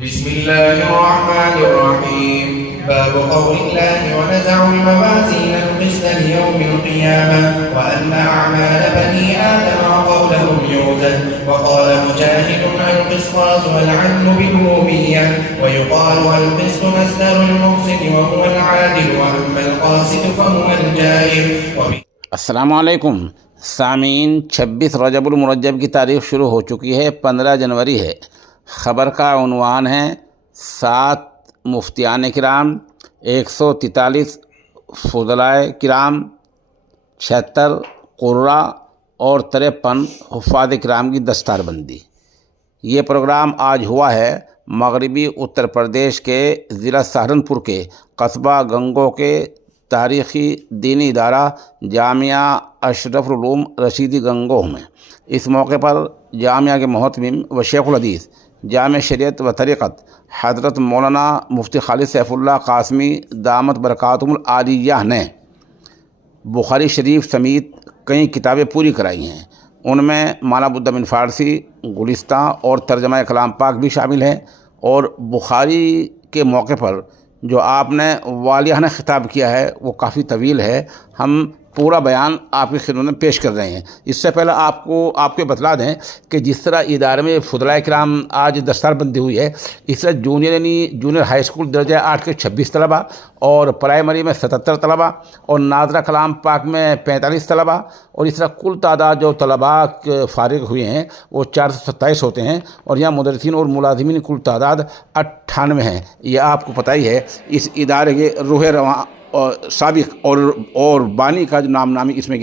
بسم الله الرحمن الرحيم. باب قول الله ونزع الموازين القسط ليوم القيامة وأن أعمال بني آدم وقولهم يوزن. وقال مجاهد القسطاس والعدل بالرومية ويقال القسط مصدر المقسط وهو العادل وأما القاسط فهو الجائر. السلام علیکم سامعین، 26 رجب المرجب کی تاریخ شروع ہو چکی ہے، 15 جنوری ہے۔ خبر کا عنوان ہے 7 مفتیان کرام، 143 فضلائے کرام، 76 قرہ اور 53 حفاظ کرام کی دستار بندی۔ یہ پروگرام آج ہوا ہے مغربی اتر پردیش کے ضلع سہارنپور کے قصبہ گنگو کے تاریخی دینی ادارہ جامعہ اشرف العلوم رشیدی گنگوہ میں۔ اس موقع پر جامعہ کے محتمم و شیخ الحدیث جامع شریعت و طریقت حضرت مولانا مفتی خالد سیف اللہ قاسمی دامت برکاتہم العالیہ نے بخاری شریف سمیت کئی کتابیں پوری کرائی ہیں۔ ان میں مانا بدھ من فارسی، گلستان اور ترجمہ کلام پاک بھی شامل ہیں۔ اور بخاری کے موقع پر جو آپ نے والیانہ خطاب کیا ہے وہ کافی طویل ہے، ہم پورا بیان آپ کی خدمت میں پیش کر رہے ہیں۔ اس سے پہلے آپ کو بتلا دیں کہ جس طرح ادارے میں فضلائے کرام آج دستار بندی ہوئی ہے، اس طرح جونیئر ہائی اسکول درجہ 8 کے 26 طلبہ اور پرائمری میں 77 طلبہ اور ناظرہ کلام پاک میں 45 طلبہ اور اس طرح کل تعداد جو طلباء فارغ ہوئے ہیں وہ 427 ہوتے ہیں، اور یہاں مدرسین اور ملازمین کی کل تعداد 98 ہیں۔ یہ آپ کو پتہ ہی ہے، اس ادارے کے روح رواں اور سابق اور بانی کا جو نامی اس میں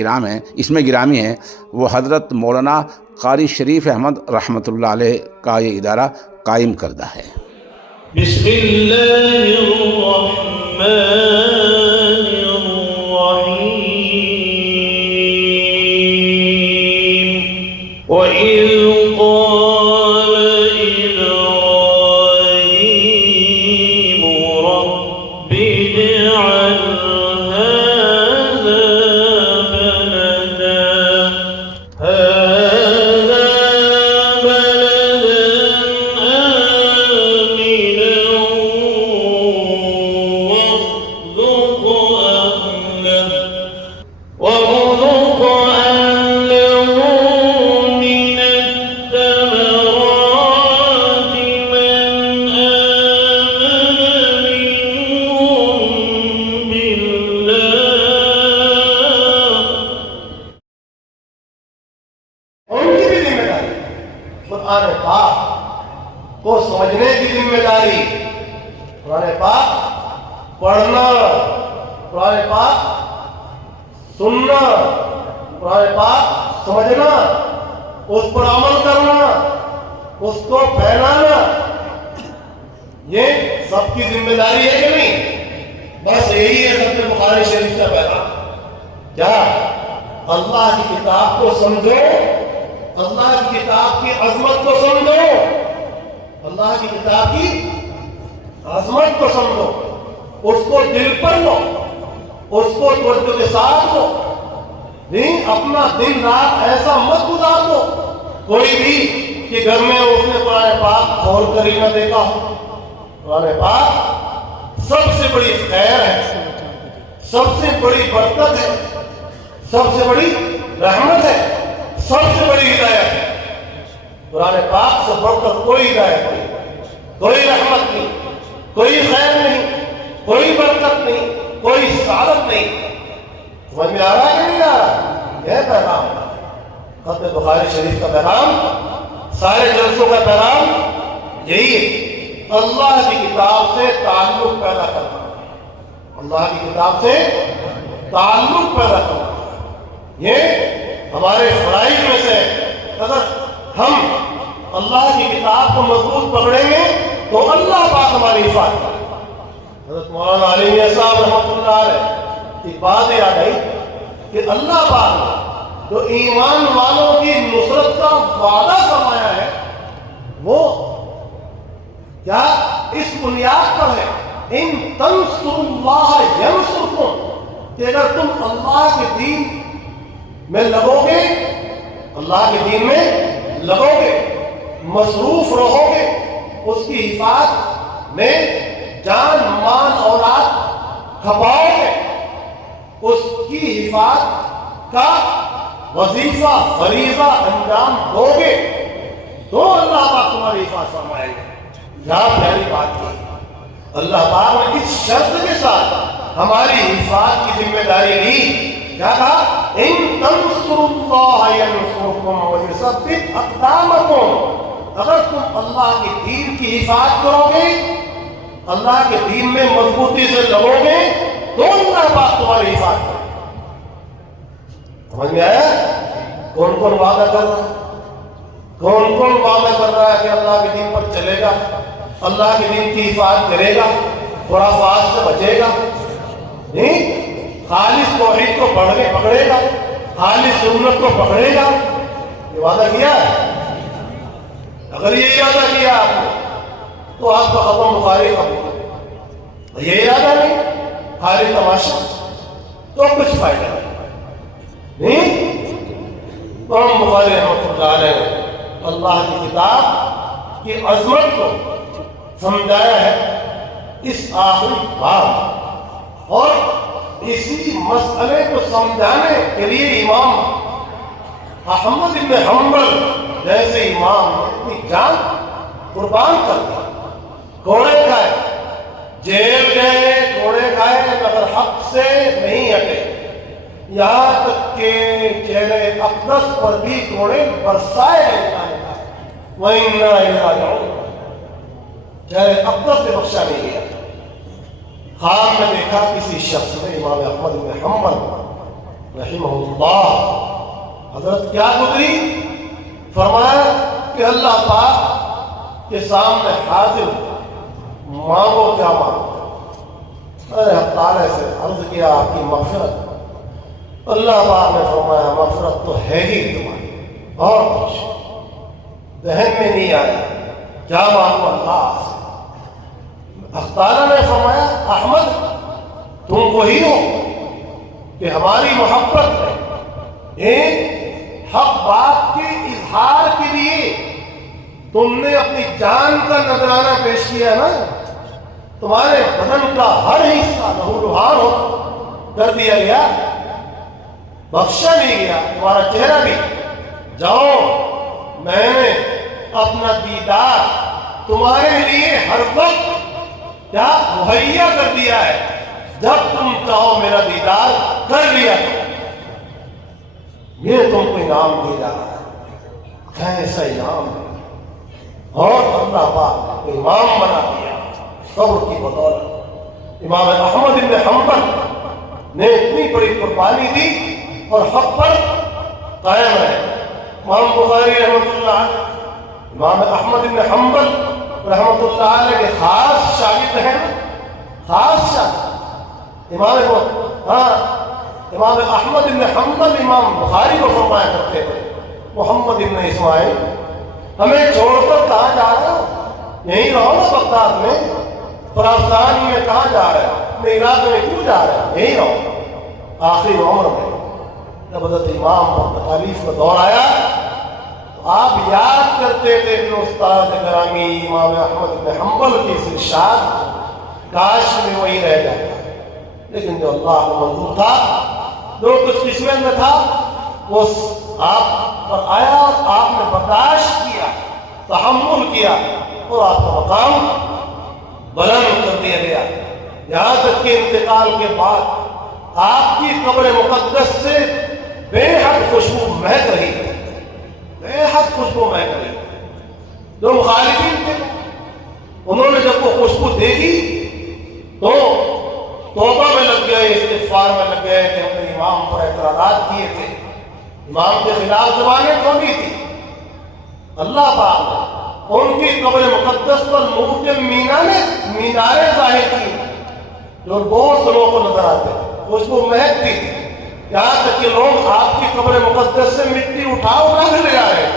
گرامی ہے وہ حضرت مولانا قاری شریف احمد رحمۃ اللہ علیہ کا یہ ادارہ قائم کردہ ہے۔ بسم اللہ الرحمن الرحیم وَإِذْ قَالَ إِبْرَاهِيمُ رَبِّ اجْعَلْ قرآن پاک کو سمجھنے کی ذمہ داری، قرآن پاک پڑھنا، قرآن پاک سننا، قرآن پاک سمجھنا، اس پر عمل کرنا، اس کو پھیلانا، یہ سب کی ذمہ داری ہے کہ نہیں؟ بس یہی ہے سب سے بخاری شریف کا پیغام۔ کیا اللہ کی کتاب کو سمجھو، اللہ کی کتاب کی عظمت کو سمجھو، اللہ کی کتاب کی عظمت کو سمجھو، اس کو دل پر لو، اس کو توجہ کے ساتھ لو، نہیں اپنا دن رات ایسا مت گزار دو کوئی بھی کہ گھر میں اس نے قرآن پاک کھول کر ہی نہ دیکھا۔ قرآن پاک سب سے بڑی خیر ہے، سب سے بڑی برکت ہے، سب سے بڑی رحمت ہے، سب سے بڑی ہدایت ہے۔ قرآن پاک سے بڑھ کر کوئی ہدایت نہیں، کوئی رحمت نہیں، کوئی خیر نہیں، کوئی برکت نہیں، کوئی سعادت نہیں۔ سمجھ میں آ رہا ہے کہ نہیں آ رہا؟ یہ پیغام ختم بخاری شریف کا پیغام، سارے جلسوں کا پیغام یہی ہے، اللہ کی کتاب سے تعلق پیدا کرنا، اللہ کی کتاب سے تعلق پیدا کرنا، یہ ہمارے فرائض میں سے اگر ہم اللہ کی کتاب کو مضبوط پکڑیں گے تو اللہ پاک ہماری حفاظت کرے۔ حضرت مولانا علی میاں صاحب رحمۃ اللہ علیہ ایک بات یاد آئی کہ اللہ پاک جو ایمان والوں کی نصرت کا وعدہ فرمایا ہے وہ کیا اس بنیاد پر ہے، ان تنصروا اللہ ینصرکم، کہ اگر تم اللہ کے دین میں لگو گے، اللہ کے دین میں لگو گے، مصروف رہو گے، اس کی حفاظت میں جان مال اولاد کھپاؤ گے، اس کی حفاظت کا وظیفہ فریضہ انجام دو گے تو اللہ پاک تمہاری حفاظت فرمائیں گے۔ یہاں پہلی بات کی اللہ پاک نے اس شرط کے ساتھ ہماری حفاظت کی ذمہ داری لی، کیا کہا؟ ان تنصروا اللہ ینصرکم ویثبت اقدامکم، اگر تم اللہ کے دین کی حفاظت کرو گے، اللہ کے دین میں مضبوطی سے لگو گے تو اللہ پاک تمہاری حفاظت کرے۔ سمجھ میں آیا؟ کون کون وعدہ کر رہا ہے؟ کون کون وعدہ کر رہا ہے کہ اللہ کے دین پر چلے گا، اللہ کے دین کی حفاظت کرے گا، خرافات سے بچے گا، نہیں خالص توحید کو پکڑے گا، خالص سنت کو پکڑے گا؟ یہ وعدہ کیا ہے؟ اگر یہ ارادہ کیا آپ نے تو آپ کا ختم بخاری قبول، یہ ارادہ نہیں خالی تماشا تو کچھ فائدہ نہیں۔ امام بخاری رحمۃ اللہ علیہ اللہ کی کتاب کی عظمت کو سمجھایا ہے اس آخری باب، اور اسی مسئلے کو سمجھانے کے لیے امام احمد بن حنبل جیسے امام نے اپنی جان قربان کر دی، گھوڑے کھائے، جیل گئے، گھوڑے کھائے، مگر حق سے نہیں ہٹے، یہاں تک کہ چہرے اقدس پر بھی گھوڑے برسائے گئے، وَإِنَّا إِلَيْهِ رَاجِعُونَ، چہرے اقدس سے بخشا نہیں گیا۔ خواب میں دیکھا کسی شخص نے امام احمد بن حنبل رحمہ اللہ، حضرت کیا گزری؟ فرمایا کہ اللہ پاک کے سامنے حاضر مانگو کیا مانگو؟ ارے تعالیٰ سے عرض کیا آپ کی مغفرت، اللہ پاک نے فرمایا مغفرت تو ہے ہی تمہاری، اور کچھ ذہن میں نہیں آیا، کیا مانگو اللہ سے؟ تعالیٰ نے فرمایا احمد تم وہی ہو کہ ہماری محبت میں ایک حق بات کے اظہار کے لیے تم نے اپنی جان کا نذرانہ پیش کیا نا، تمہارے بدن کا ہر حصہ لہو لہان ہو کر دیا گیا، بخشا نہیں گیا، تمہارا چہرہ بھی، جاؤ میں نے اپنا دیدار تمہارے لیے ہر وقت کیا مہیا کر دیا ہے، جب تم چاہو میرا دیدار کر لیا، یہ تم کو انعام دے رہا ہے، ایسا انعام ہے۔ اور اللہ پاک کو امام بنا دیا صبر کی بدولت۔ امام احمد بن حنبل نے اتنی بڑی قربانی دی اور حق پر قائم رہے۔ امام بخاری رحمۃ اللہ علیہ، امام احمد بن حنبل رحمۃ اللہ علیہ کے خاص شاگرد ہیں، خاص شاگرد۔ امام احمد بن حنبل امام بخاری کو فرمایا کرتے تھے محمد بن اسماعیل ہمیں چھوڑ کر کہاں جا رہے ہو؟ یہیں رہو نا بغداد میں، خراسان میں کہاں جا رہے ہو؟ میں عراق میں کیوں جا رہے ہو؟ یہیں رہو۔ آخری عمر میں جب حضرت امام پر تکالیف کا دور آیا تو آپ یاد کرتے تھے اپنے استاد گرامی امام احمد بن حنبل کی اس ارشاد، کاش میں وہی رہ جاتا، لیکن جو اللہ کو منظور تھا، جو کچھ قسمت میں تھا، وہ آپ پر آیا اور آپ نے برداشت کیا، تحمل کیا، اور آپ کا مقام بلند کر دیا گیا، یہاں تک کہ انتقال کے بعد آپ کی قبر مقدس سے بے حد خوشبو مہک رہی ہے، بے حد خوشبو مہک رہی ہے۔ جو مخالفین تھے انہوں نے جب وہ خوشبو دیکھی تو توبہ میں لگ گئے، استغفار میں لگ گئے کہ اپنے امام پر اعتراضات کیے تھے، امام کے خلاف زبانیں کھولی تھی۔ اللہ پاک نے ان کی قبر مقدس پر نور کے میناریں ظاہر کی جو بہت سے لوگوں کو نظر آتے تھے، خوشبو مہکتی تھی، یہاں تک کہ لوگ آپ کی قبر مقدس سے مٹی اٹھا لے آ رہے،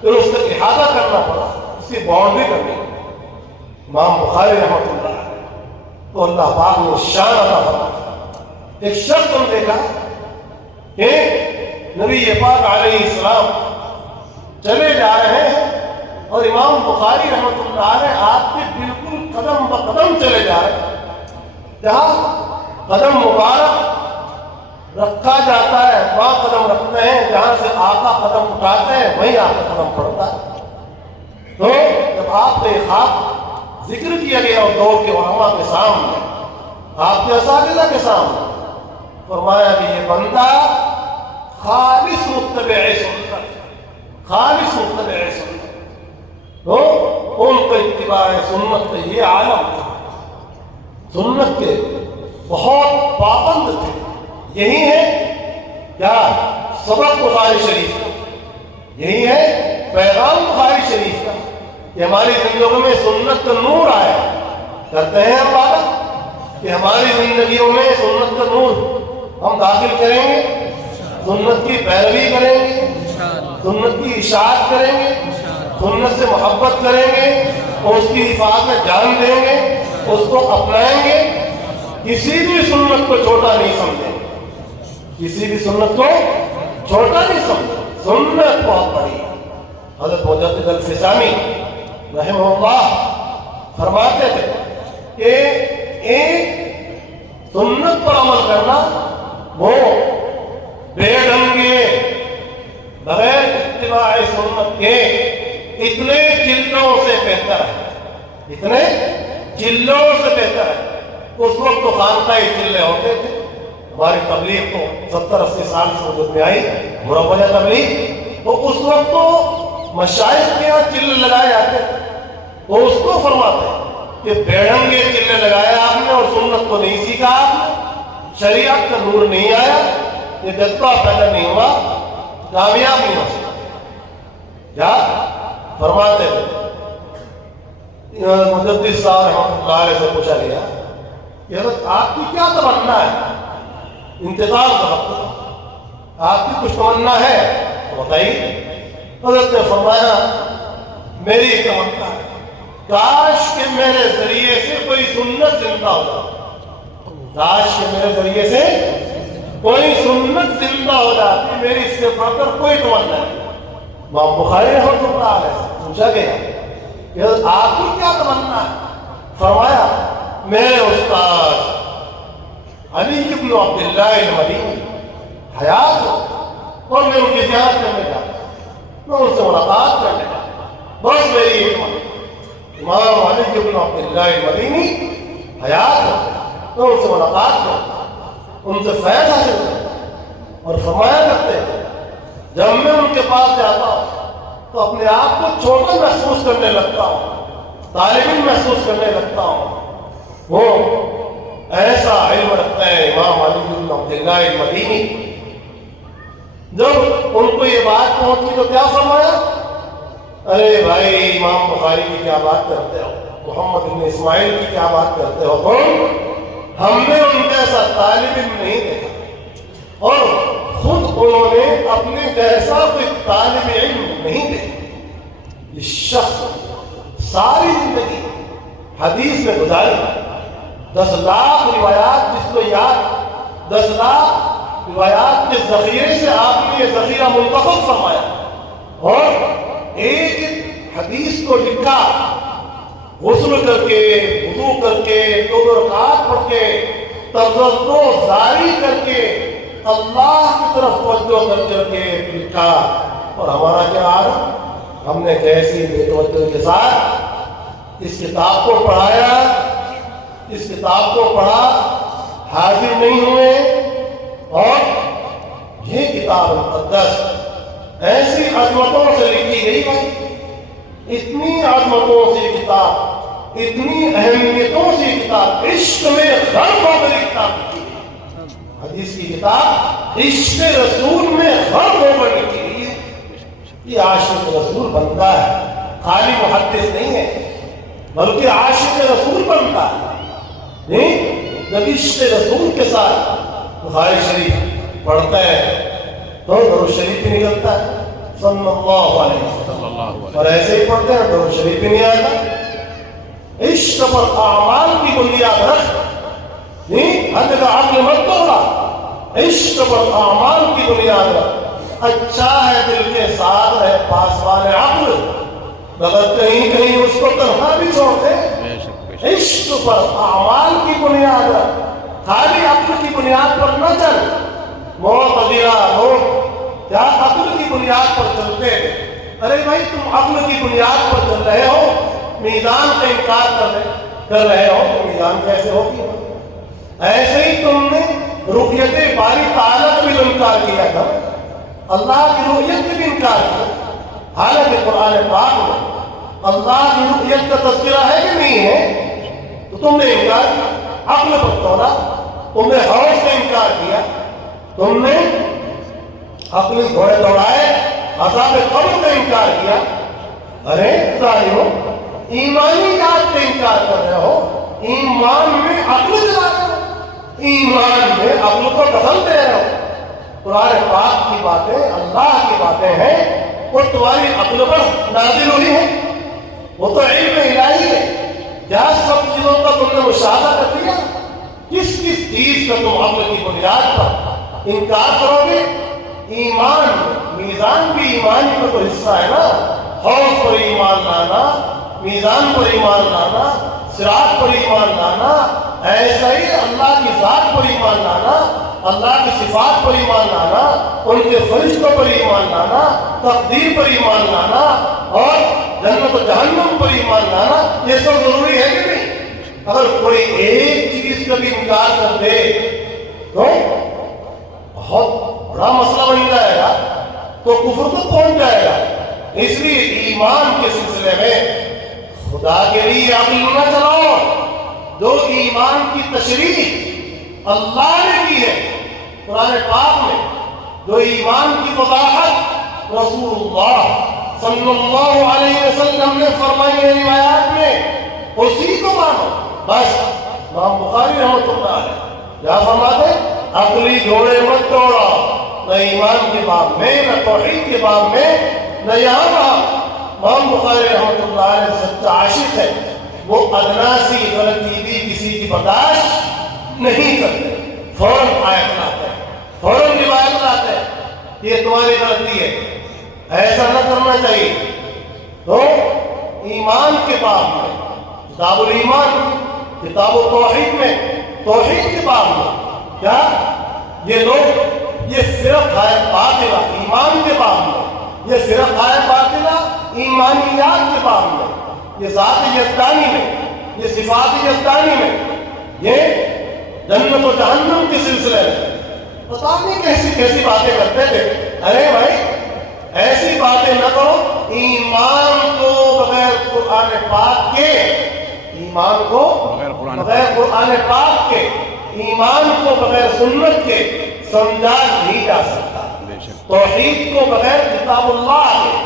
پھر اس کا احاطہ کرنا پڑا، اس کی باؤنڈری کرنی پڑی۔ امام بخاری رحمۃ اللہ علیہ تو اللہ پاک نے شان عطا فرمایا۔ ایک شخص ہم دیکھا کہ نبی پاک علیہ السلام چلے جا رہے ہیں اور امام بخاری رحمۃ اللہ علیہ آپ کے بالکل قدم بقدم چلے جا رہے ہیں. جہاں قدم مبارک رکھا جاتا ہے وہاں قدم رکھتے ہیں، جہاں سے آقا قدم اٹھاتے ہیں وہیں آقا قدم پڑتا ہے. تو جب آپ نے خواب ذکر کیا گیا اور دور کے علماء کے سامنے، آپ کے اساتذہ کے سامنے، فرمایا کہ یہ بندہ خالص متبع سنت، خالص متبع سنت. تو ان کا اتباع سنت کا یہ عالم تھا، سنت کے بہت پابند تھے. یہی ہے کیا سبق بخاری شریف کا، یہی ہے پیغام بخاری شریف کا کہ ہماری زندگیوں میں سنت کا نور آیا. کرتے ہیں ہم بات کہ ہماری زندگیوں میں سنت کا نور ہم داخل کریں گے، سنت کی پیروی کریں گے، سنت کی اشاعت کریں گے، سنت سے محبت کریں گے اور اس کی حفاظت میں جان دیں گے، اس کو اپنائیں گے. کسی بھی سنت کو چھوٹا نہیں سمجھیں، کسی بھی سنت کو چھوٹا نہیں سمجھیں. سنت بہت بڑی ہے. حضرت مجدد الفسانی رحمہ اللہ فرماتے تھے کہ ایک سنت پر عمل کرنا وہ بے ڈھنگے بغیر اتباع سنت کے اتنے چلوں سے بہتر ہے، اتنے چلوں سے بہتر ہے. اس وقت تو خانقاہی چلے ہوتے تھے. ہماری تبلیغ تو 70-80 سال سے وجود میں آئی، مروجہ تبلیغ، تو اس وقت تو مشائخ کے یہاں چلے لگائے جاتے تھے. وہ اس کو فرماتے ہیں کہ بیڑنگے چلے لگائے آپ نے اور سنت کو نہیں سیکھا آپ نے، شریعت کا نور نہیں آیا، یہ جذبہ پیدا نہیں ہوا، کامیاب نہیں ہو سکتا. کیا فرماتے تھے مجدد صاحب رحمۃ اللہ علیہ سے پوچھا گیا کہ حضرت آپ کی کیا تمنا ہے؟ انتظار کا وقت، آپ کی کچھ تمنا ہے تو بتائیے. حضرت نے فرمایا میری تمنا ہے کاش کہ میرے ذریعے سے کوئی سنت زندہ ہو جائے، کاش کہ میرے ذریعے سے کوئی سنت زندہ ہو جاتی. میری اس سے بڑھ کر کوئی تمنا نہیں. امام بخاری رحمۃ اللہ علیہ سے پوچھا گیا کہ آپ کی کیا تمنا ہے؟ فرمایا میرے استاد علی بن عبداللہ المدینی حیات ہو اور میں ان کی زیارت کرنے جاتا ہوں، میں ان سے ملاقات کرنے جاتا ہوں، بس میری ایک تمنا. امام علی بن عبداللہ المدینی حیات ہو تو ان سے ملاقات کرتا ہوں، ان سے فیض حاصل کرتا ہوں. اور فرمایا کرتے ہیں جب میں ان کے پاس جاتا ہوں تو اپنے آپ کو چھوٹا محسوس کرنے لگتا ہوں، طالب علم محسوس کرنے لگتا ہوں. وہ ایسا علم رکھتے ہیں امام علی بن عبداللہ المدینی. جب ان کو یہ بات پہنچی تو کیا فرمایا؟ ارے بھائی امام بخاری کی کیا بات کرتے ہو، محمد بن اسماعیل کی کیا بات کرتے ہو تم؟ ہم نے ان جیسا طالب علم نہیں دیکھا اور خود انہوں نے اپنے جیسا کوئی طالب علم نہیں دیکھا. یہ شخص ساری زندگی حدیث میں گزاری، 10 لاکھ روایات جس کو یاد، 10 لاکھ روایات کے ذخیرے سے آپ نے یہ ذخیرہ منتخب فرمایا اور ایک حدیث کو لکھا، غسل کر کے، وضو کر کے، 2 رکعات پڑھ کے، تذکر جاری کر کے، اللہ کی طرف توجہ کر کے لکھا. اور ہمارا کیا حال، ہم نے کیسی بے توجہ کے ساتھ اس کتاب کو پڑھایا، اس کتاب کو پڑھا، حاضر نہیں ہوئے. اور یہ کتاب مقدس ایسی عظمتوں سے لکھی گئی ہے، اتنی عظمتوں سے کتاب، اتنی اہمیتوں سے کتاب، عشق میں غرق ہو کر کتاب لکھی گئی. حدیث کی کتاب عشق رسول میں غرق ہو کر لکھی گئی ہے. یہ عاشق رسول بنتا ہے، خالی محدث نہیں ہے بلکہ عاشق رسول بنتا ہے. نہیں جب عشق رسول کے ساتھ بخاری شریف پڑھتا ہے تو درود شریف بھی نکلتا ہے صلی اللہ علیہ وسلم، اور ایسے ہی پڑھتے ہیں درود شریف بھی نہیں آتا. عشق پر اعمال کی بنیاد رکھ، نہیں ہر جگہ عقل مت توڑا، عشق پر اعمال کی بنیاد رکھ. اچھا ہے دل کے ساتھ ہے پاسبان عقل، اگر کہیں کہیں اس کو تنہا بھی چھوڑ دے، عشق پر اعمال کی بنیاد، خالی عقل کی بنیاد پر نہ چل۔ معتزلہ لوگ کیا عقل کی بنیاد پر چلتے ہیں؟ ارے بھائی تم عقل کی بنیاد پر چل رہے ہو، میزان کا انکار کر رہے ہو تو میزان کیسے ہوگی؟ ایسے ہی تم نے رؤیت باری تعالیٰ کا بھی انکار کیا تھا، اللہ کی رؤیت کا بھی انکار کیا، حالانکہ قرآن پاک میں اللہ کی رؤیت کا تذکرہ ہے کہ نہیں ہے؟ تو تم نے انکار کیا، عقل پر توڑا، تم نے حوض کا انکار کیا، تم نے اپنے گھوڑے دوڑائے، عذاب قبر کا انکار کیا۔ ارے ظالمو، ایمانی بات کا انکار کر رہے ہو، ایمان میں عقل چلا رہے ہو، ایمان میں عقل کو دخل دے رہے ہو۔ قرآن پاک کی باتیں اللہ کی باتیں ہیں، وہ تمہاری عقل پر نازل ہوئی ہے، وہ تو علم الہی ہے۔ کیا سب چیزوں کا تم نے مشاہدہ کر دیا؟ کس کس چیز کا تم عقل کی بنیاد پر انکار کرو گے؟ ایمان میزان بھی ایمان کا تو حصہ ہے نا، حوض پر ایمان لانا، میزان پر ایمان لانا، صراط پر ایمان لانا، ایسا ہی اللہ کی ذات پر ایمان لانا، اللہ کی صفات پر ایمان لانا، ان کے فرشتوں پر ایمان لانا، تقدیر پر ایمان لانا اور جنت و جہنم پر ایمان لانا، یہ سب ضروری ہے کہ نہیں؟ اگر کوئی ایک چیز کا بھی انکار کر دے تو بہت بڑا مسئلہ بن جائے گا، تو کفر تک پہنچ جائے گا۔ اس لیے ایمان کے سلسلے میں خدا کے لیے عقل نہ چلاؤ۔ جو ایمان کی تشریح اللہ نے کی ہے قرآن پاک میں، جو ایمان کی وضاحت رسول اللہ صلی اللہ علیہ وسلم نے فرمائی ہے روایات میں، اسی کو مانو بس۔ امام بخاری رحمۃ اللہ علیہ کیا فرماتے؟ عقلی گھوڑے مت دوڑا، نہ ایمان کے باب میں، نہ توحید کے باب میں، نہ یہاں وہاں۔ امام بخاری رحمۃ اللہ علیہ سچا عاشق ہے، وہ ادنا سی غلطی بھی کسی کی برداشت نہیں کرتے، فوراً آیت لاتے ہیں، فوراً روایت لاتے ہیں، یہ تمہاری غلطی ہے، ایسا نہ کرنا چاہیے۔ تو ایمان کے باب میں کتاب الایمان، کتاب التوحید میں، توحید کے باب میں کیا یہ لوگ یہ فرق ہے باطلہ ایمان کے باب میں، یہ فرق ہے باطلہ ایمانیات کے باب میں، یہ ذات یزدانی میں، یہ صفات یزدانی میں، یہ جنت و جہنم کے سلسلے میں پتہ نہیں کیسی کیسی باتیں کرتے تھے۔ ارے بھائی ایسی باتیں نہ کرو۔ ایمان کو بغیر قرآن پاک کے، ایمان کو بغیر قرآن پاک کے، ایمان کو بغیر سنت کے سمجھا نہیں جا سکتا۔ توحید کو بغیر کتاب اللہ کے،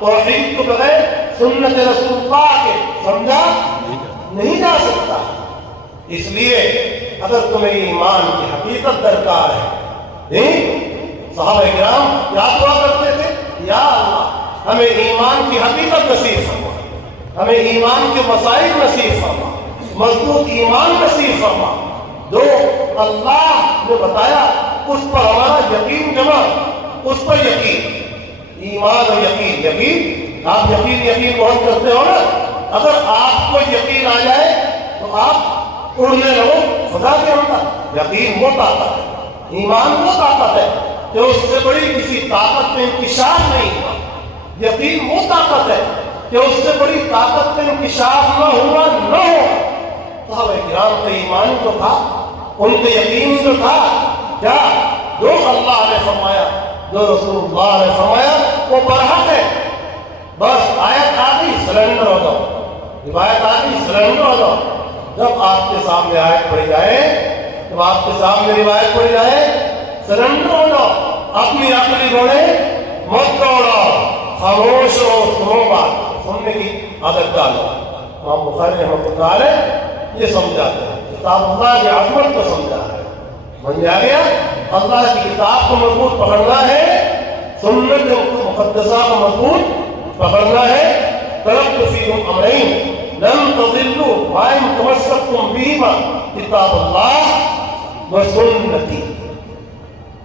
توحید کو بغیر سنت رسول اللہ کے سمجھا نہیں جا سکتا۔ اس لیے اگر تمہیں ایمان کی حقیقت درکار ہے، صحابہ کرام کیا دعا کرتے تھے؟ یا اللہ ہمیں ایمان کی حقیقت نصیب فرما، ہمیں ایمان کے مسائل نصیب فرما، مضبوط ایمان نصیب فرما، جو اللہ نے بتایا اس پر ہمارا یقین جمع، اس پر یقین، ایمان و یقین۔ یقین آپ یقین بہت کرتے ہو نا، اگر آپ کو یقین آ جائے تو آپ اڑنے لگو خدا کے اندر۔ یقین وہ طاقت ہے، ایمان وہ طاقت ہے کہ اس سے بڑی کسی طاقت میں انکشاف نہیں ہوا۔ یقین وہ طاقت ہے کہ اس سے بڑی طاقت میں انکشاف نہ ہوا نہ ہو۔ صحابہ کرام کا ایمان جو تھا، ان کے یقین جو تھا، کیا جو اللہ نے فرمایا، جو رسول اللہ نے فرمایا وہ برحق ہے۔ بس آیت آ گئی سرنڈر ہو جاؤ، روایت آ گئی سرنڈر ہو جاؤ۔ جب آپ کے سامنے آیت پڑھی جائے، جب آپ کے سامنے روایت پڑھی جائے، سرنڈر ہو جاؤ، اپنی عقلی گھوڑے مت دوڑاؤ، خاموش ہو، سنو بات، سننے کی عادت ڈالو۔ امام بخاری رحمۃ اللہ علیہ یہ سمجھاتے ہیں، کتاب اللہ کی عظمت کو سمجھا ہے۔ سمجھ آ گیا؟ اللہ کی کتاب کو مضبوط پکڑنا ہے، سنت مقدسہ کو مضبوط پکڑنا ہے۔ ترکت فیکم امرین لن تضلوا ما ان تمسکتم بہما کتاب اللہ و سنتی۔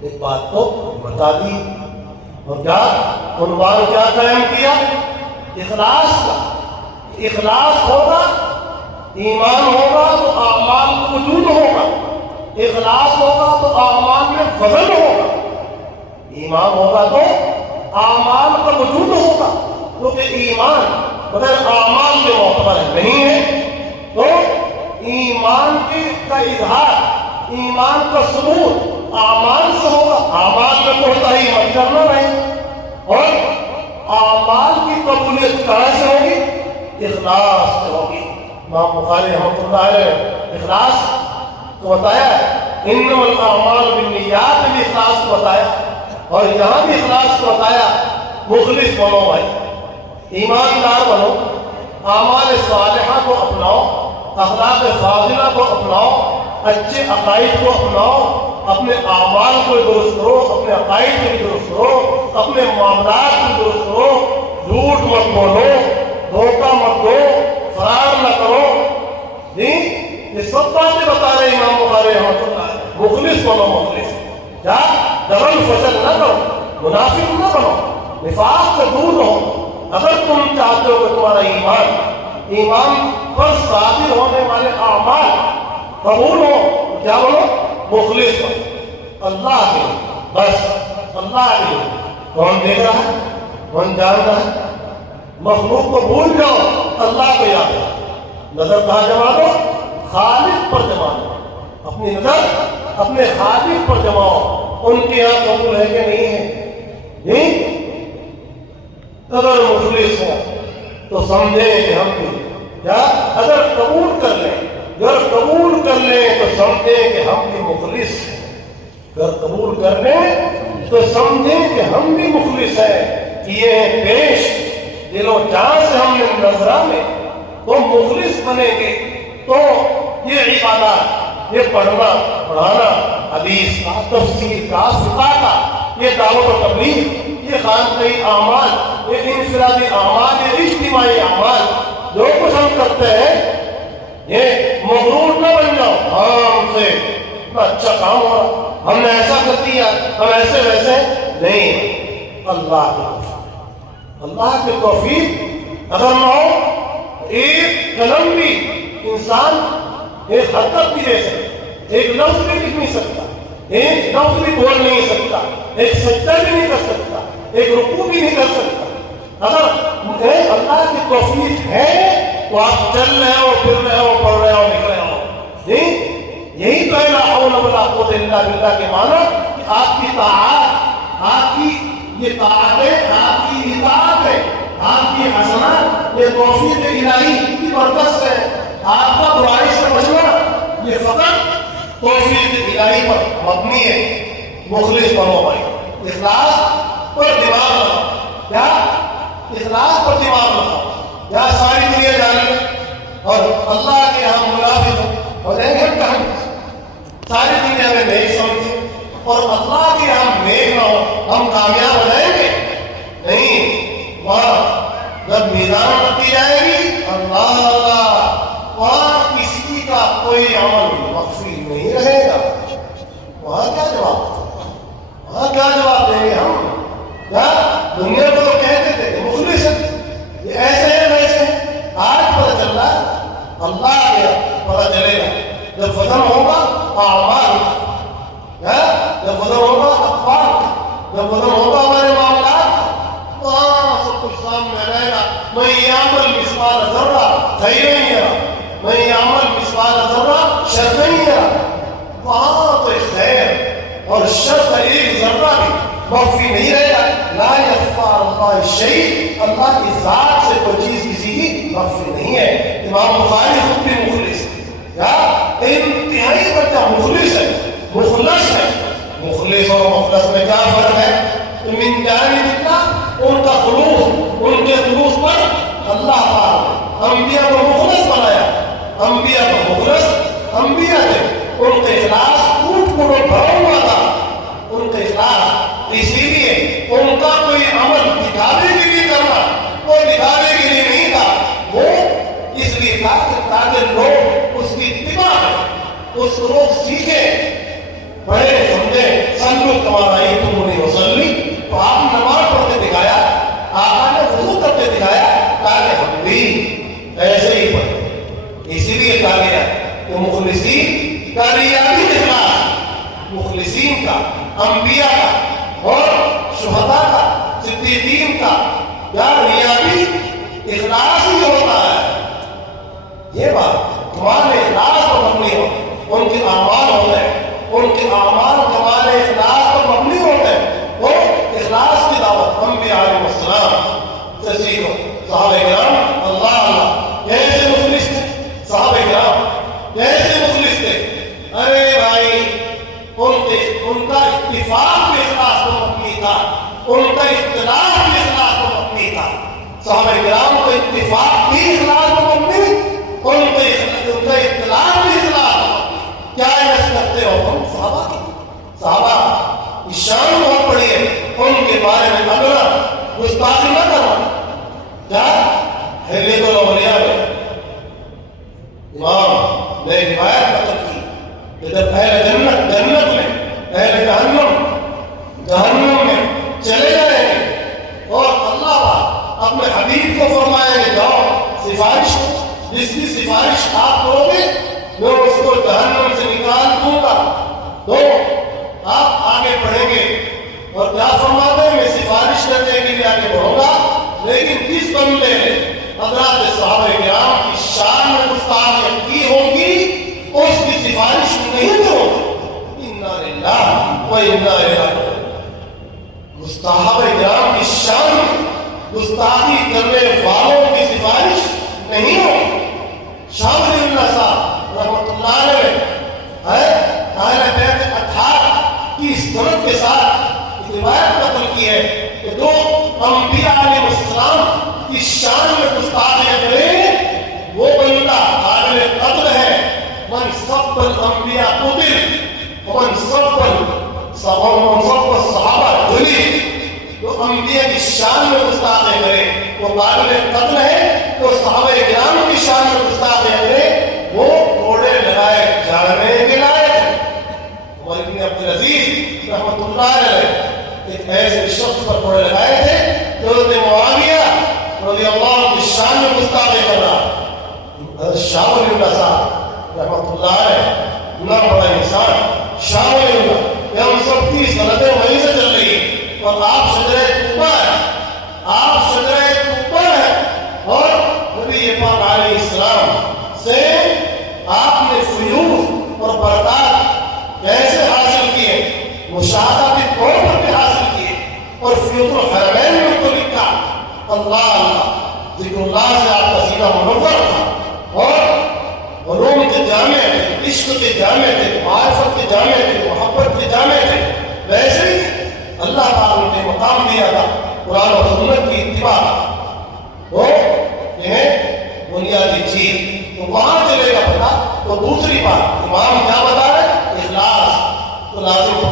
ایک بات تو بتا دی، اور کیا عنوان کیا قائم کیا؟ اخلاص کا. اخلاص ہوگا، ایمان ہوگا تو اعمال کا وجود ہوگا. اخلاص ہوگا تو اعمال میں وزن ہوگا. ایمان ہوگا تو اعمال کا وجود ہوگا. کیونکہ ایمان بغیر اعمال کے معتبر نہیں ہے. تو ایمان کا اظہار، ایمان کا ثبوت اعمال سے ہوگا. اعمال میں کوتاہی مت کرنا نہیں. اور اعمال کی قبولیت کہاں سے ہوگی؟ اخلاص سے ہوگی. امام بخاری رحمۃ اللہ علیہ اخلاص کو بتایا، انما الاعمال بالنیات بھی اخلاص کو بتایا، اور یہاں بھی اخلاص کو بتایا. مخلص بنو بھائی، ایماندار بنو، اعمال صالحہ کو اپناؤ، اخلاق فاضلہ کو اپناؤ، اچھے عقائد کو اپناؤ، اپنے اعمال کو درست کرو، اپنے عقائد کو درست کرو، اپنے معاملات کو درست کرو، جھوٹ مت بولو، دھوکہ مت دو، فرار نہ کرو. یہ سب باتیں بتا رہے امام بخاری رحمۃ اللہ علیہ. مخلص بنو، مخلص. کیا ڈبل فصل نہ کرو، منافق نہ بنو، نفاق سے دور رہو. اگر تم چاہتے ہو کہ تمہارا ایمان پر صادر ہونے والے اعمال قبول ہو، کیا بولو؟ مخلص بنو. اللہ کے لیے، بس اللہ کے لیے. کون دیکھ رہا ہے؟ کون جان رہا ہے؟ مخلوق کو بھول جاؤ، اللہ کو یاد کرو. نظر کہاں جما دو؟ خالق پر جما دو. اپنی نظر اپنے خالق پر جماؤ. ان کے یہاں قبول ہے کہ نہیں ہے؟ نہیں. اگر مخلص ہو تو سمجھیں کہ ہم بھی کیا، اگر قبول کر لیں، اگر قبول کر لیں تو سمجھیں کہ ہم بھی مخلص ہیں. اگر قبول کر لیں تو سمجھیں کہ ہم بھی مخلص ہیں. یہ پیش دل و جان سے ہم نے نظرہ میں تو مخلص بنیں گے. تو یہ عبادات، یہ پڑھنا پڑھانا، حدیث کا، تفسیر کا، فقہ کا، یہ دعوت و تبلیغ، یہ خانقاہی اعمال، یہ انفرادی اعمال، یہ اجتماعی اعمال، جو کچھ ہم کرتے ہیں، یہ مغرور نہ بن جاؤ. ہم سے اتنا اچھا کام ہو رہا، ہم نے ایسا کر دیا، ہم ایسے ویسے نہیں. اللہ کے توفیق، اللہ کے توفیق اگر نہ ہو، ایک قلم بھی انسان ایک حرکت بھی دے سکتا، ایک لفظ بھی لکھ نہیں سکتا، ایک لفظ بھی بول نہیں سکتا، ایک سجدہ بھی نہیں کر سکتا، ایک رکوع بھی نہیں کر سکتا. اگر اللہ کی توفیق ہے تو آپ چل رہے ہو، پھر رہے ہو، پڑھ رہے ہو، لکھ رہے ہو. یہی تو ہے لا حول ولا قوت الا باللہ کے معنی کہ آپ کی طاعت، آپ کی یہ طاعتیں، آپ کی اطاعت ہے، آپ کی حسنات، یہ توفیق الہی کی برکت سے. آپ کا برائی سے بچنا یہ فقط توفیق الہی پر مبنی ہے. مخلص بنو بھائی، اخلاص پر دماغ لگاؤ. کیا اخلاص پر دماغ لگاؤ. یا ساری دنیا جانے اور اللہ کے یہاں منافق ہو جائیں گے ہم کہاں؟ ساری دنیا میں نہیں سمجھے اور اللہ کے یہاں نیک نہ ہو، ہم کامیاب ہو جائیں گے؟ نہیں. وہاں جب میزان رکھی جائے گی، اللہ اللہ، وہاں کسی کا کوئی عمل مخفی نہیں رہے گا. وہاں کیا جواب، وہاں کیا جواب دیں گے ہم؟ کیا دنیا کو تو کہتے تھے کہ مخلص ہے، یہ ایسے ہیں ویسے ہیں. آج پتہ چل رہا ہے، اللہ کے پتہ چلے گا جب وزن ہوگا اعمال، جب وزن ہوگا اخبار، جب وزن ہوگا ہمارے معاملات، وہاں سب کچھ سامنے رہے گا. میں یعمل مثقال ذرہ خیرا یرا، میں یعمل مثقال ذرہ شرا یرا. وہاں تو خیر اور شر کا ایک ذرہ بھی مخفی نہیں رہے گا. لا یخفی علی اللہ شیء، اللہ کی ذات سے کوئی چیز کسی کی مخفی نہیں ہے. امام بخاری خود بھی مخلص ہے. کیا انتہائی بچہ مخلص ہے، مخلص ہے. مخلص اور مخلص میں کیا فرق ہے؟ من جانب اللہ، ان کا خلوص، ان کے خلوص پر اللہ تعالی انبیاء کو مخلص بنایا. انبیاء کو مخلص انبیاء تھے، ان کا اخلاص ٹوٹ پھوٹ بھرا ہوا تھا. ان کا اخلاص اسی لیے ان کا کوئی عمل دکھانے کے لیے کرنا، وہ دکھانے کے لیے نہیں تھا، وہ اس لیے تھا کہ تاکہ لوگ اس کی اتباع کریں، اس کو لوگ سیکھیں، پڑھے سمجھے. صلو کما رأیتمونی اصلی، تو آپ نے نماز پڑھتے دکھایا، آقا نے وضو کرتے دکھایا، اسی لیے کہا گیا کہ مخلصین کا ریاضی اخلاص، مخلصین کا، انبیاء کا اور شہداء کا، صدیقین کا کیا ریاضی اخلاص ہی ہوتا ہے. یہ بات تمہارے اخلاص پر مبنی ہو، ان کے اعمال ہوتے ہیں، ان کے اعمال تمہارے اخلاص پر مبنی ہوتے ہیں. وہ اخلاص کی دعوت انبیاء علیہ السلام سے سیکھو. صحابہ کرام اللہ کیسے مخلص تھے، صحابہ کرام کیسے مخلص تھے. ارے بھائی ان کا اتفاق بھی اخلاص پر مبنی تھا، ان کا اختلاف بھی اخلاص پر مبنی تھا. صحابہ کرام کا اتفاق بھی اخلاص پر مبنی، ان کا اختلاف بھی اخلاص پر مبنی. کیا عرض کرتے ہو ہم صحابہ کی شان بہت بڑی ہے، ان کے بارے میں اگلا گستاخی نہ کرنا. کیا حلیت الاولیاء نے امام نے روایت نقل کی کہ جب اہل جنت جنت میں، اہل جہنم میں چلے جائیں گے اور اللہ پاک اپنے حبیب کو فرمائیں گے جاؤ سفارش، جس کی سفارش آپ کرو گے میں اس کو جہنم سے نکال دوں گا. تو آپ آگے بڑھیں گے اور کیا فرماتے ہیں میں سفارش کرنے کے لیے آگے بڑھوں گا، لیکن کس بندے نے حضرات صحابہ کرام کی شان میں گستاخی کی ہوگی اس کی سفارش نہیں ہوگی. انا للہ و انا الیہ راجعون. صحابہ کرام کی شان میں گستاخی کرنے والوں کی سفارش نہیں ہوگی. شاہ ولی اللہ صاحب رحمۃ اللہ علیہ اہل بیت اطہار کی سنت کے ساتھ روایت نقل کی ہے کہ جو انبیاء علیہ السلام کی شان میں گستاخی کرے وہ بندہ قابل قتل ہے. من سب الانبیاء قتل ومن سب الصحابہ جلی. جو انبیاء کی شان میں گستاخی کرے وہ قابل قتل ہے، تو صحابہ کرام کی شان میں گستاخی کرے وہ گھوڑے لگائے جانے کے لائق ہے. عمر بن عبدالعزیز رحمۃ اللہ علیہ ایک ایسے شخص پر گھوڑے لگائے تھے جو معاویہ رضی اللہ عنہ کی شان میں گستاخی کر رہا. شاہ ولی اللہ صاحب رحمۃ اللہ علیہ اتنا بڑا انسان شاہ ولی اللہ کہ ہم سب کی سندیں وہیں سے چل رہی ہیں اور آپ شجرہ طوبہ ہیں، آپ شجرہ طوبہ ہیں اور نبی پاک علیہ السلام سے آپ نے فیوض اور برکات کیسے حاصل کیے، مشاہداتی طور پر بھی حاصل کیے. اور فیوض الحرمین میں تو لکھا اللہ اللہ ذکر اللہ سے آپ کا سینہ منور تھا اور علوم کے جامع تھے، عشق کے جامع تھے، معرفت کے جامع تھے، محبت کے جامع تھے. ویسے ہی اللہ تعالیٰ نے مقام دیا تھا قرآن و سنت کی اتباع. تو یہ ہے بنیادی چیز. تو وہاں چلے گا پتا. تو دوسری بات امام کیا بتا رہے؟ اخلاص. تو لازم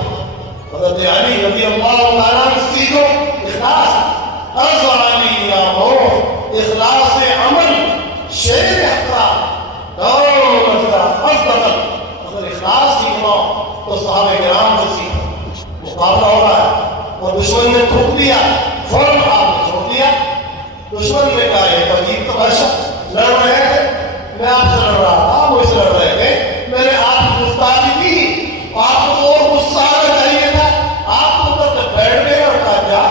حضرت علی رضی اللہ تعالیٰ عنہ سیکھو اخلاص. از علی یا ہو اخلاص عمل شیر حقا دور مزدہ از بدل. اگر اخلاص سیکھنا تو صحابہ کرام سے سیکھو. مقابلہ ہو رہا ہے اور دشمن نے تھوک دیا، فوراً آپ نے چھوڑ دیا. دشمن نے کہا ایک عجیب تماشا، لڑ رہے تھے، میں آپ سے لڑ رہا تھا، وہ سے لڑ رہے تھے، میں نے آپ کی گستاخی کی، آپ کو اور غصہ آنا چاہیے تھا، آپ کو ادھر بیٹھ گئے اور کہا کیا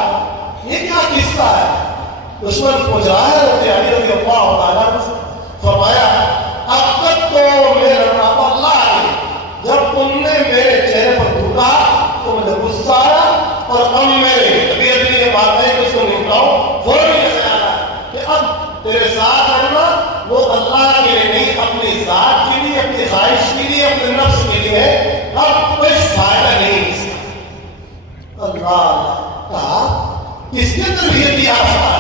یہ کیا قصہ ہے. دشمن پوچھ رہا ہے رضی علی رضی اللہ تعالیٰ عنہ سے. فرمایا اب تک تو میں لڑ رہا تھا اللہ علیہ، جب تم نے میرے چہرے پر تھوکا تو مجھے غصہ آیا اور اب میرے طبیعت میں یہ بات ہے کہ اس کو نمٹاؤں. فوراً یہ خیال آیا کہ اب تیرے ساتھ رہنا وہ اللہ کے لیے نہیں، اپنی ذات کے لیے، اپنی خواہش کے لیے، اپنے نفس کے لیے ہے، اب کوئی فائدہ نہیں اس کا. اللہ کہا کس نے تربیت دی آپ کا؟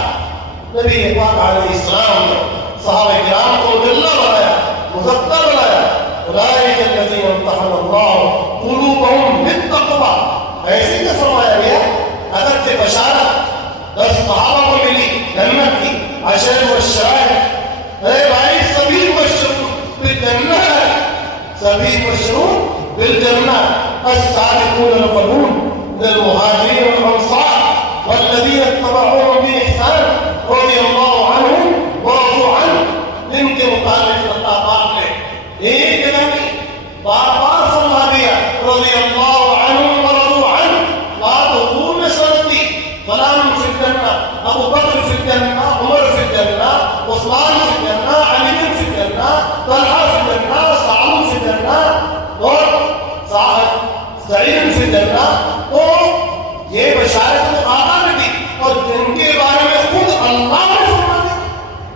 نبی پاک علیہ السلام نے صحابہ کرام کو مجلہ بنایا، مذکر بنایا. اولئک الذین امتحن اللہ قلوبہم للتقویٰ. ایسے ہی فرمایا گیا. اگرچہ بشارت 10 صحابہ کو ملی جنت کی، عشر مبشرات، اے بھائی سبھی مبشرون بالجنہ ہے، سبھی مبشرون بالجنہ. السابقون الاولون من المہاجرین والانصار والذین اتبعوهم بإحسان رضی اللہ عنہم ورضوا عنہ. جن کے متعلق اللہ پاک نے ایک جگہ نہیں، بار بار فرما دیا رضی اللہ عنہ ورضوا عنہ، بات حضور نے سنت دی، فلان فی الجنہ، ابو بکر فی الجنہ، عمر فی الجنہ، عثمان فی الجنہ، علی فی الجنہ، طلحہ فی الجنہ، سعد فی الجنہ اور سعید فی الجنہ۔ تو یہ بشارت تو آقا نے دی اور جن کے بارے میں خود اللہ نے فرما دیا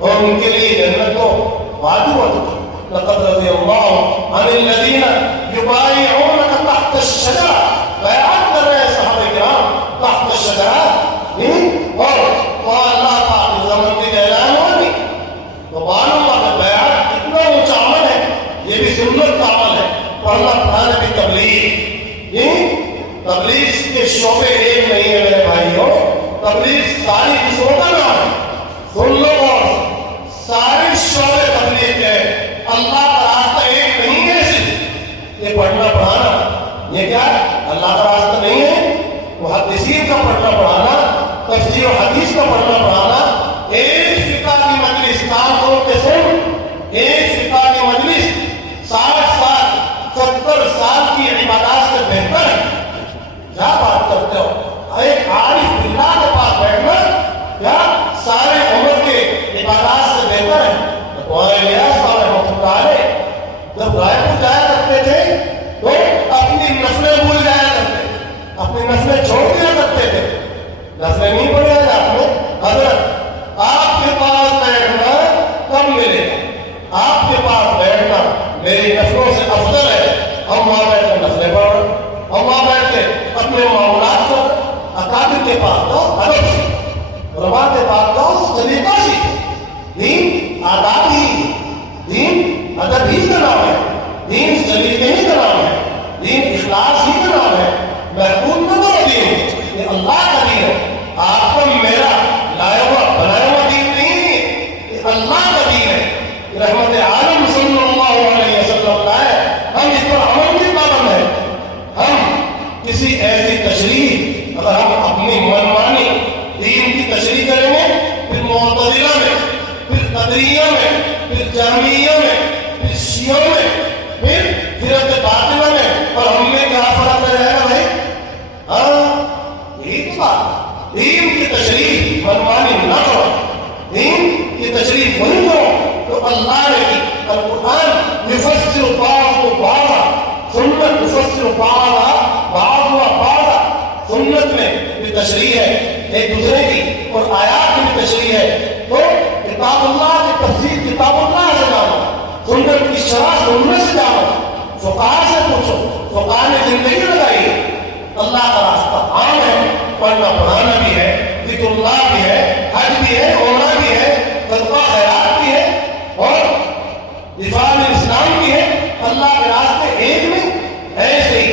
اور ان کے لیے جنت کو وعدہ ہوا تھا۔ لقد رضی اللہ عن الذین یبایعونک تحت الشجرہ، بیعت کر رہے ہیں صحابہ کرام تحت الشجرہ، اور اللہ پاک زمن کے اعلان ہوا نہیں تو معلوم ہوا کہ بیعت کتنا اونچا عمل ہے، یہ بھی سنت کا عمل ہے۔ پڑھنا پڑھانا بھی تبلیغ، تبلیغ کے شعبے ایک نہیں ہے میرے بھائیوں، تبلیغ ساری قسموں کا نام ہے، سن لو اور سارے شعبے تبلیغ کے ہیں، اللہ کا راستہ ایک نہیں ہے صرف یہ پڑھنا پڑھانا، یہ کیا اللہ کا راستہ نہیں ہے، محدثین کا پڑھنا پڑھانا، تفسیر و حدیث کا پڑھنا پڑھانا، ایک فقہ کی مجلس کام کرو کہ سن، ایک فقہ کی مجلس 60 سال 70 سال کی عبادات سے بہتر ہے۔ کیا بات کرتے ہو، ایک عارف باللہ کے پاس بیٹھنا کیا سارے عمر کے عبادات سے بہتر ہے۔ جب رائے پور جایا کرتے تھے تو اپنی نسلیں بھول جایا کرتے تھے، اپنی نسلیں چھوڑ دیا کرتے تھے، نسلیں نہیں پڑے آج آپ نے۔ حضرت آپ کے پاس بیٹھنا کم ملے گا، آپ کے پاس بیٹھنا میری نسلوں سے افضل ہے۔ ہم وہاں بیٹھ کر نسلیں پڑھ رہے، ہم وہاں بیٹھ کے اپنے معاملات کو اکابر کے پاس دو، ادب سیکھو، علماء کے پاس دو، سلیقہ سیکھو۔ دین آداب ہی، دین ادب ہی کا نام ہے، دین سلیقے ہی کا نام ہے، دین اخلاص ہی کا نام ہے۔ محبوب نہ کرو دین، یہ اللہ کا دین ہے، آپ کو میرا لایا ہوا بنایا ہوا دین نہیں ہے، یہ اللہ کا دین ہے۔ رحمت عالم صلی اللہ علیہ وسلم کا ہے، ہم اس پر عمل کی پابند ہیں۔ ہم کسی ایسی تشریح اگر ہم اپنی منمانی دین کی تشریح کریں گے، پھر معتزلہ میں، پھر قدریہ میں، پھر جہمیہ میں، پھر شیعہ میں، پھر فرقہ باطنہ میں، اور ہم میں کیا فرق رہے گا بھائی؟ ہاں یہی تو بات، دین کی تشریح منمانی نہ کرو، دین کی تشریح وہی کرو تو اللہ نے کی۔ القرآن یفسر بعضہ بعضا، سنت یفسر بعضہ بعضا، سنت میں بھی تشریح ہے ایک دوسرے کی اور آیات میں بھی تشریح ہے۔ تو کتاب اللہ کی تفسیر کتاب اللہ سے جانو، سنت کی شرح سنت سے جانو، فقہاء سے پوچھو، فقہاء نے زندگی لگائی ہے۔ اللہ کا راستہ عام ہے، پڑھنا پڑھانا بھی ہے، ذکر اللہ بھی ہے، حج بھی ہے، عمرہ بھی ہے، صدقہ خیرات بھی ہے اور دفاع اسلام بھی ہے۔ اللہ کے راستے ایک میں ایسے ہی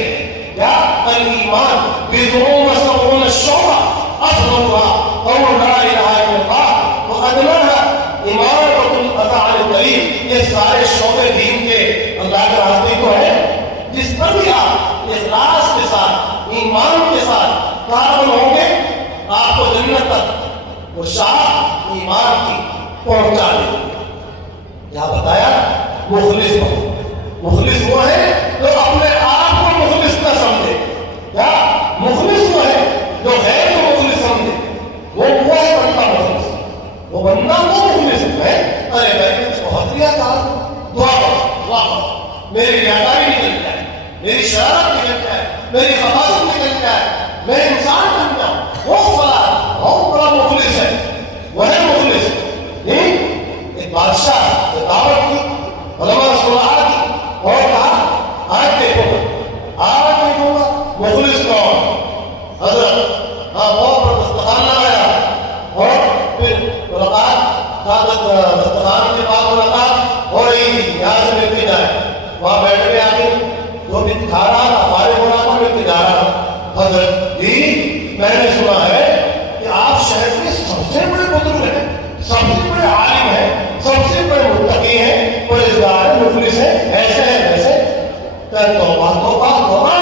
یا الایمان بضع وسبعون شعبہ، افضلها قول لا الہ الا اللہ وادناها اماطۃ الاذى عن الطریق۔ یہ سارے شعبے دین کے اللہ کے راستے کو ہے، جس پر بھی آپ اخلاص کے ساتھ ایمان کے ساتھ کاربن ہوں گے، آپ کو جنت تک وہ شاہ ایمان کی پہنچا دے گی۔ کیا بتایا؟ مخلص ہو، مخلص وہ ہے جو اپنے آپ کو مخلص نہ سمجھے، کیا مخلص وہ ہے جو غیر کو مخلص سمجھے، وہ ہے بندہ مخلص، وہ بندہ وہ مخلص ہے۔ ارے میں نے بہت ریا کہا، دعا کرو، دعا کرو، میری ریاداری نکل جائے، میری شرارت نکل جائے، میری خفاصت نکل جائے، میں انسان بن جاؤں۔ وہ فلاں بہت بڑا مخلص ہے، وہ ہے مخلص۔ ایک بادشاہ دعوت کی، علماء صلاح کی، اور کہا آج دیکھو گا مخلص کون؟ حضرت بہت بڑا دستخوان لایا اور پھر ملاقات، دستخوان کے بعد ملاقات ہو رہی تھی، یہاں سے مل کے جائے، وہاں بیٹھ کے آگے جو بھی کھا رہا تھا، فارغ ہو رہا تھا، مل کے جا رہا تھا۔ حضرت جی میں نے سنا ہے کہ آپ شہر کے سب سے بڑے بزرگ ہیں، سب سے بڑے عالم ہیں، سب سے بڑے متقی ہیں، پرہیزگار ہیں، مخلص ہیں، ایسے ہیں ویسے۔ توبہ توبہ توبہ۔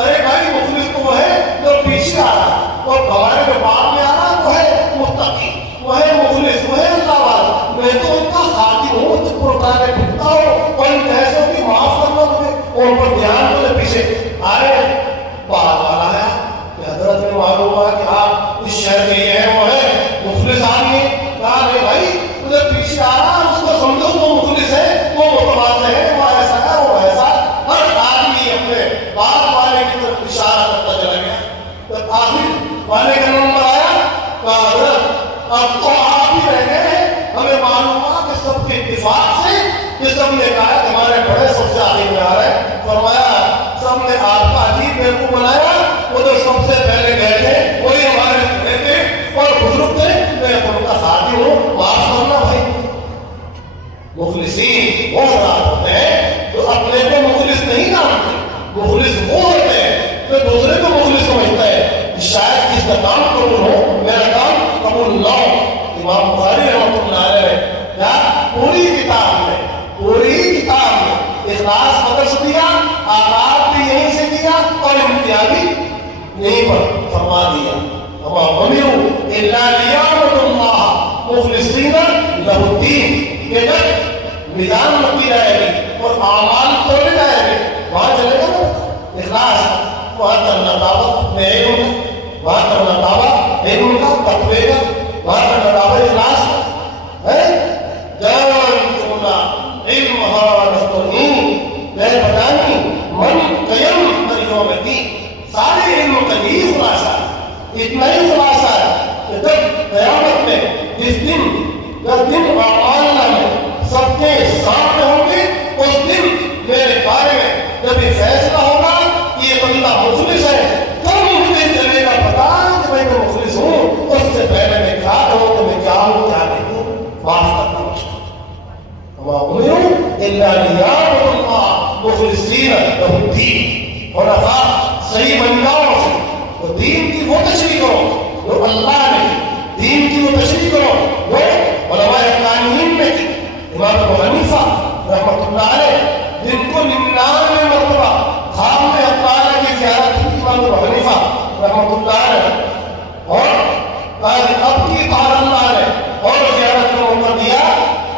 ارے بھائی مخلص تو وہ ہے جو پیچھے آ رہا اور ہمارے جو بعد میں آ رہا وہ ہے متقی، وہ ہے مخلص، وہ ہے اللہ والا۔ میں تو ان کا خادم ہوں، چپ اٹھا کے پھرتا ہوں، اور ایسے نے کہا کہ ہمارے بڑے سب سے آخر میں آ رہے ہیں، فرمایا سب نے آپ کا عجیب بیوقوف بنایا، وہ جو سب سے پہلے گئے تھے وہی ہمارے بڑے تھے اور بزرگ تھے، میں ان کا ساتھی ہوں، معاف کرنا بھائی۔ مخلصین وہ حضرات ہوتے ہیں جو اپنے کو مخلص نہیں جانتے، مخلص وہ ہوتے ہیں جو دوسرے کو مخلص سمجھتے ہیں، شاید اس کا کام قبول ہو، میرا کام قبول نہ ہو۔ امام بخاری رحمۃ اللہ علیہ کیا پوری کتاب میں اخلاص مدرس دیا، آغاز بھی یہیں سے کیا اور انتہا بھی یہیں پر فرما دیا۔ وما امروا الا ليعبدوا الله مخلصین لہ الدین، یہ جب میدان لگی رہے گی اور اعمال توڑے جائیں گے، وہاں چلے گا نا اخلاص، وہاں کرنا دعوت علم کا، وہاں کرنا دعوت علم کا، تقوی کا، وہاں کرنا دعوت اخلاص کا ہے۔ جان چونا علم نستعین میں بتانی من قیم مریوم الدین، سارے علم کا یہی خلاصہ ہے، اتنا ہی خلاصہ ہے کہ جب قیامت میں جس دن اعمال میں سب کے سامنے ہوں گے، اس دن میرے بارے میں جب یہ فیصلہ ہوگا کہ یہ بندہ مخلص ہے، تب مجھے چلے گا پتا کہ میں مخلص ہوں، اس سے پہلے میں کیا کہوں کہ میں کیا ہوں کیا نہیں ہوں، معاف کرنا مشکل۔ وما امروا الا ليعبدوا الله مخلصین لہ الدین، حنفاء صحیح بندوں سے، تو دین کی وہ تشریح کرو جو اللہ نے کی، دین کی وہ تشریح کرو جو علماء اکرامین نے کی۔ امام ابو حنیفہ رحمۃ اللہ علیہ جن کو 99 مرتبہ خواب میں اللہ تعالیٰ کی زیارت کی، امام ابو حنیفہ رحمۃ اللہ علیہ، اور قاضی اب کی بار اللہ نے اور زیارت کا موقع دیا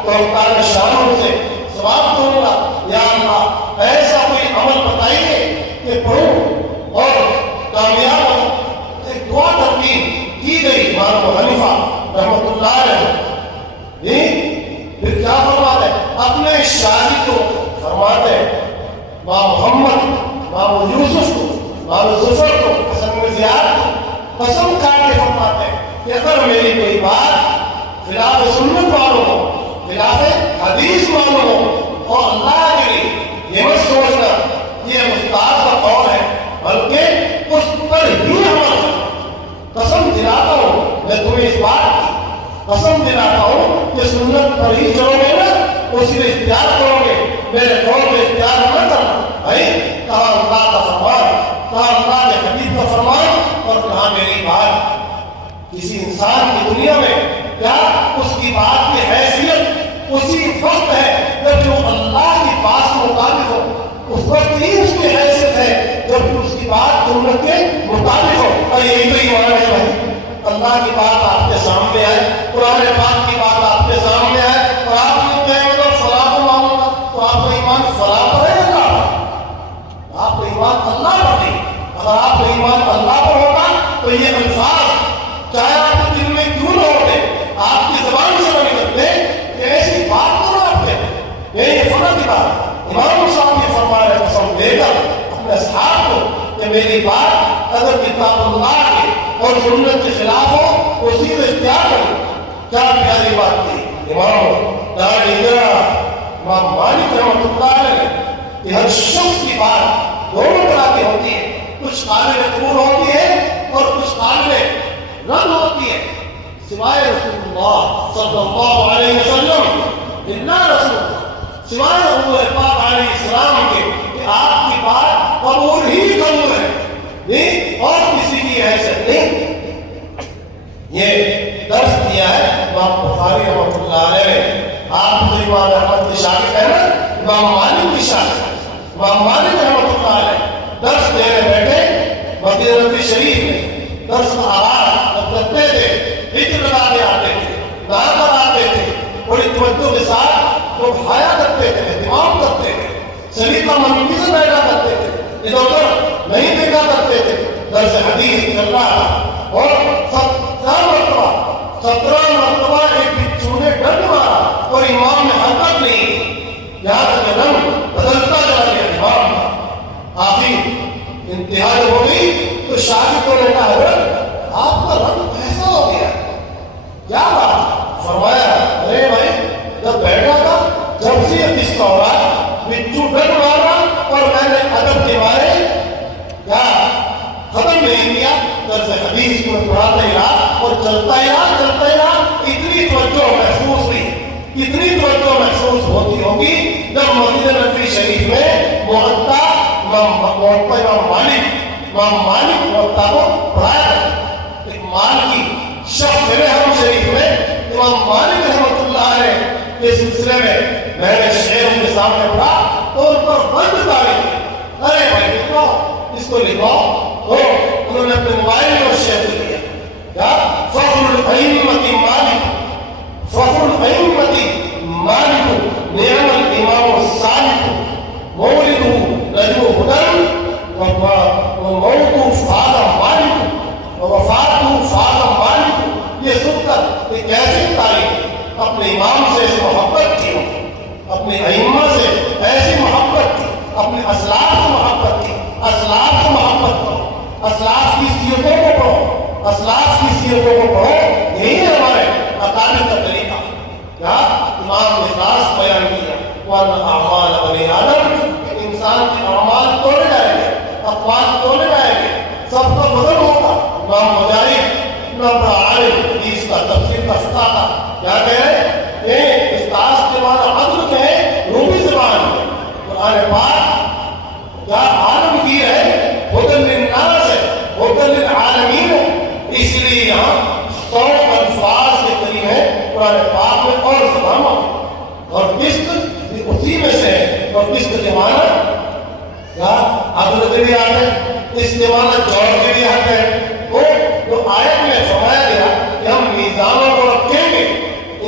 تو اللہ نے شانوں سے ثواب دوں گا، یا اللہ ایسا کوئی عمل بتائیے کہ پڑھوں اور کامیاب ہوں۔ ایک دعا ترتیب کی گئی امام ابو حنیفہ رحمۃ اللہ علیہ، پھر کیا فرماتے ہیں اپنے شاگردوں کو، فرماتے ہیں ماں محمد، ماں یوسف کو، ماں ظفر کو، حسن بن زیاد کو قسم کھا کے فرماتے ہیں کہ اگر میری کوئی بات خلاف سنت معلوم ہو، خلاف حدیث معلوم ہو، اور اللہ کے لیے یہ مت سوچنا یہ استاد کا قول ہے، بلکہ اس پر ہی عمل کرو۔ قسم دلاتا ہوں میں تمہیں اس بات کی قسم دلاتا ہوں کہ سنت پر ہی چلو گے نا، اسی میں اختیار کرو گے، میرے قول میں اختیار نہ کرنا۔ بھائی کہاں اللہ کا فرمان، کہاں اللہ کے حبیب کا فرمان، اور کہاں میری بات۔ کسی انسان کی دنیا میں کیا اس کی بات کی حیثیت اسی وقت ہے جب جو اللہ کی بات کے مطابق ہو، اس وقت ہی اس کی حیثیت ہے جب اس کی بات سنت کے مطابق ہو۔ اور یہی تو ایمان ہے بھائی، اللہ کی بات آپ کے سامنے آئے، قرآن پاک کی بات آپ کے سامنے آئے، اور آپ نے کہا مطلب فلاں کو مانوں گا، تو آپ کا ایمان فلاں پر ہے اللہ پر، آپ کا ایمان اللہ پر نہیں۔ اگر آپ کا ایمان اللہ پر ہوگا تو یہ الفاظ چاہے آپ کے دل میں کیوں نہ ہوتے، آپ کی زبان سے نہ نکلتے کہ ایسی بات کو نہ آپ کہتے۔ یہ فلاں کی بات امام صاحب یہ فرما رہے قسم دے کر اپنے اصحاب کو کہ میری بات اگر کتاب اللہ کے اور سنت کے خلاف ہو اسی کو اختیار کرو۔ کیا پیاری بات تھی امام امام مالک رحمۃ اللہ علیہ کہ ہر شخص کی بات دونوں طرح کی ہوتی ہے، کچھ قابل قبول ہوتی ہے اور کچھ قابل رد ہوتی ہے، سوائے رسول اللہ صلی اللہ علیہ وسلم، اللہ رسول اللہ سوائے حضور پاک علیہ السلام کے کہ آپ کی بات قبول ہی قبول ہے، نہیں اور کسی کی حیثیت نہیں۔ یہ درس دیا ہے امام بخاری رحمۃ اللہ علیہ۔ آپ تو امام احمد کی شاگرد ہے نا، امام مالک کی شاگرد، امام مالک رحمۃ اللہ علیہ درس دینے بیٹھے مدینہ نبوی شریف میں، درس کا آغاز جب کرتے تھے ہجر لگانے آتے تھے، کہاں پر آتے تھے، بڑی توجہ کے ساتھ وہ کھایا کرتے تھے، اہتمام کرتے تھے، سلیقہ مندی سے بیٹھا کرتے تھے، ادھر ادھر نہیں دیکھا کرتے تھے، درس حدیث چل رہا تھا، اور 17 مرتبہ ایک بچھو نے ڈنڈ مارا اور امام نے حرکت نہیں کی، یہاں تک رنگ بدلتا چلا گیا امام کا۔ آخر انتہا ہو گئی تو شاگردوں نے کہا حضرت آپ کا رنگ کیسا ہو گیا، کیا بات؟ فرمایا ارے بھائی جب بیٹھا تھا جب سے اس طورات حدیث کو پڑھاتا ہی رہا اور چلتا ہی رہا. اتنی توجہ محسوس ہوئی، اتنی توجہ محسوس ہوتی ہوگی جب مسجد نبوی شریف میں موطا امام مالک موطا کو پڑھایا گیا. ایک مالکی شخص ہے ہم شریف میں امام مالک رحمۃ اللہ علیہ کے سلسلے میں نے شعر ان کے سامنے پڑھا تو ان پر رد تعریف کی. ارے بھائی لکھو، اس کو لکھو. تو انہوں نے اپنے موبائل میں شعر لیا، کیا فخر الائمۃ مالک، فخر الائمۃ مالک نعم الامام الصالح مولد نجم ہدن وموت فاض مالک ووفات فاض مالک. یہ سن کر ایک ایسی تعریف، اپنے امام سے ایسی محبت کی، اپنے ائمہ سے ایسی محبت کی، اپنے اسلاف سے محبت کی. اسلاف سے محبت کرو، اسلاف کی سیرتوں کو پڑھو، اسلاف کی سیرتوں کو پڑھو. یہی ہے ہمارے اکابر کا طریقہ. کیا امام نے خاص بیان کیا وَأَنَّ أَعْمَالَ بَنِي آدَمَ، انسان کے اعمال تولے جائیں گے، اقوال تولے جائیں گے، سب کا وزن ہوگا. امام مجاہد اتنا بڑا عالم حدیث کا تفسیر کا فقہ کا کیا کہہ رہے ہیں؟ استاذ کے معنی عدل کے ہیں روبی زبان میں. قرآن پاک کیا عالمگیر ہے، ہدی للناس ہے، ہدی للعالمین ہے. اس لیے یہاں 100 الفاظ کے قریب ہے قرآن پاک میں اور زبان میں. اور قسط بھی اسی میں سے ہے. اور قسط کے معنی کیا عدل کے بھی آتے ہیں، اس کے معنی جوڑ کے بھی آتے ہیں. تو آیت میں فرمایا گیا کہ ہم میزانوں کو رکھیں گے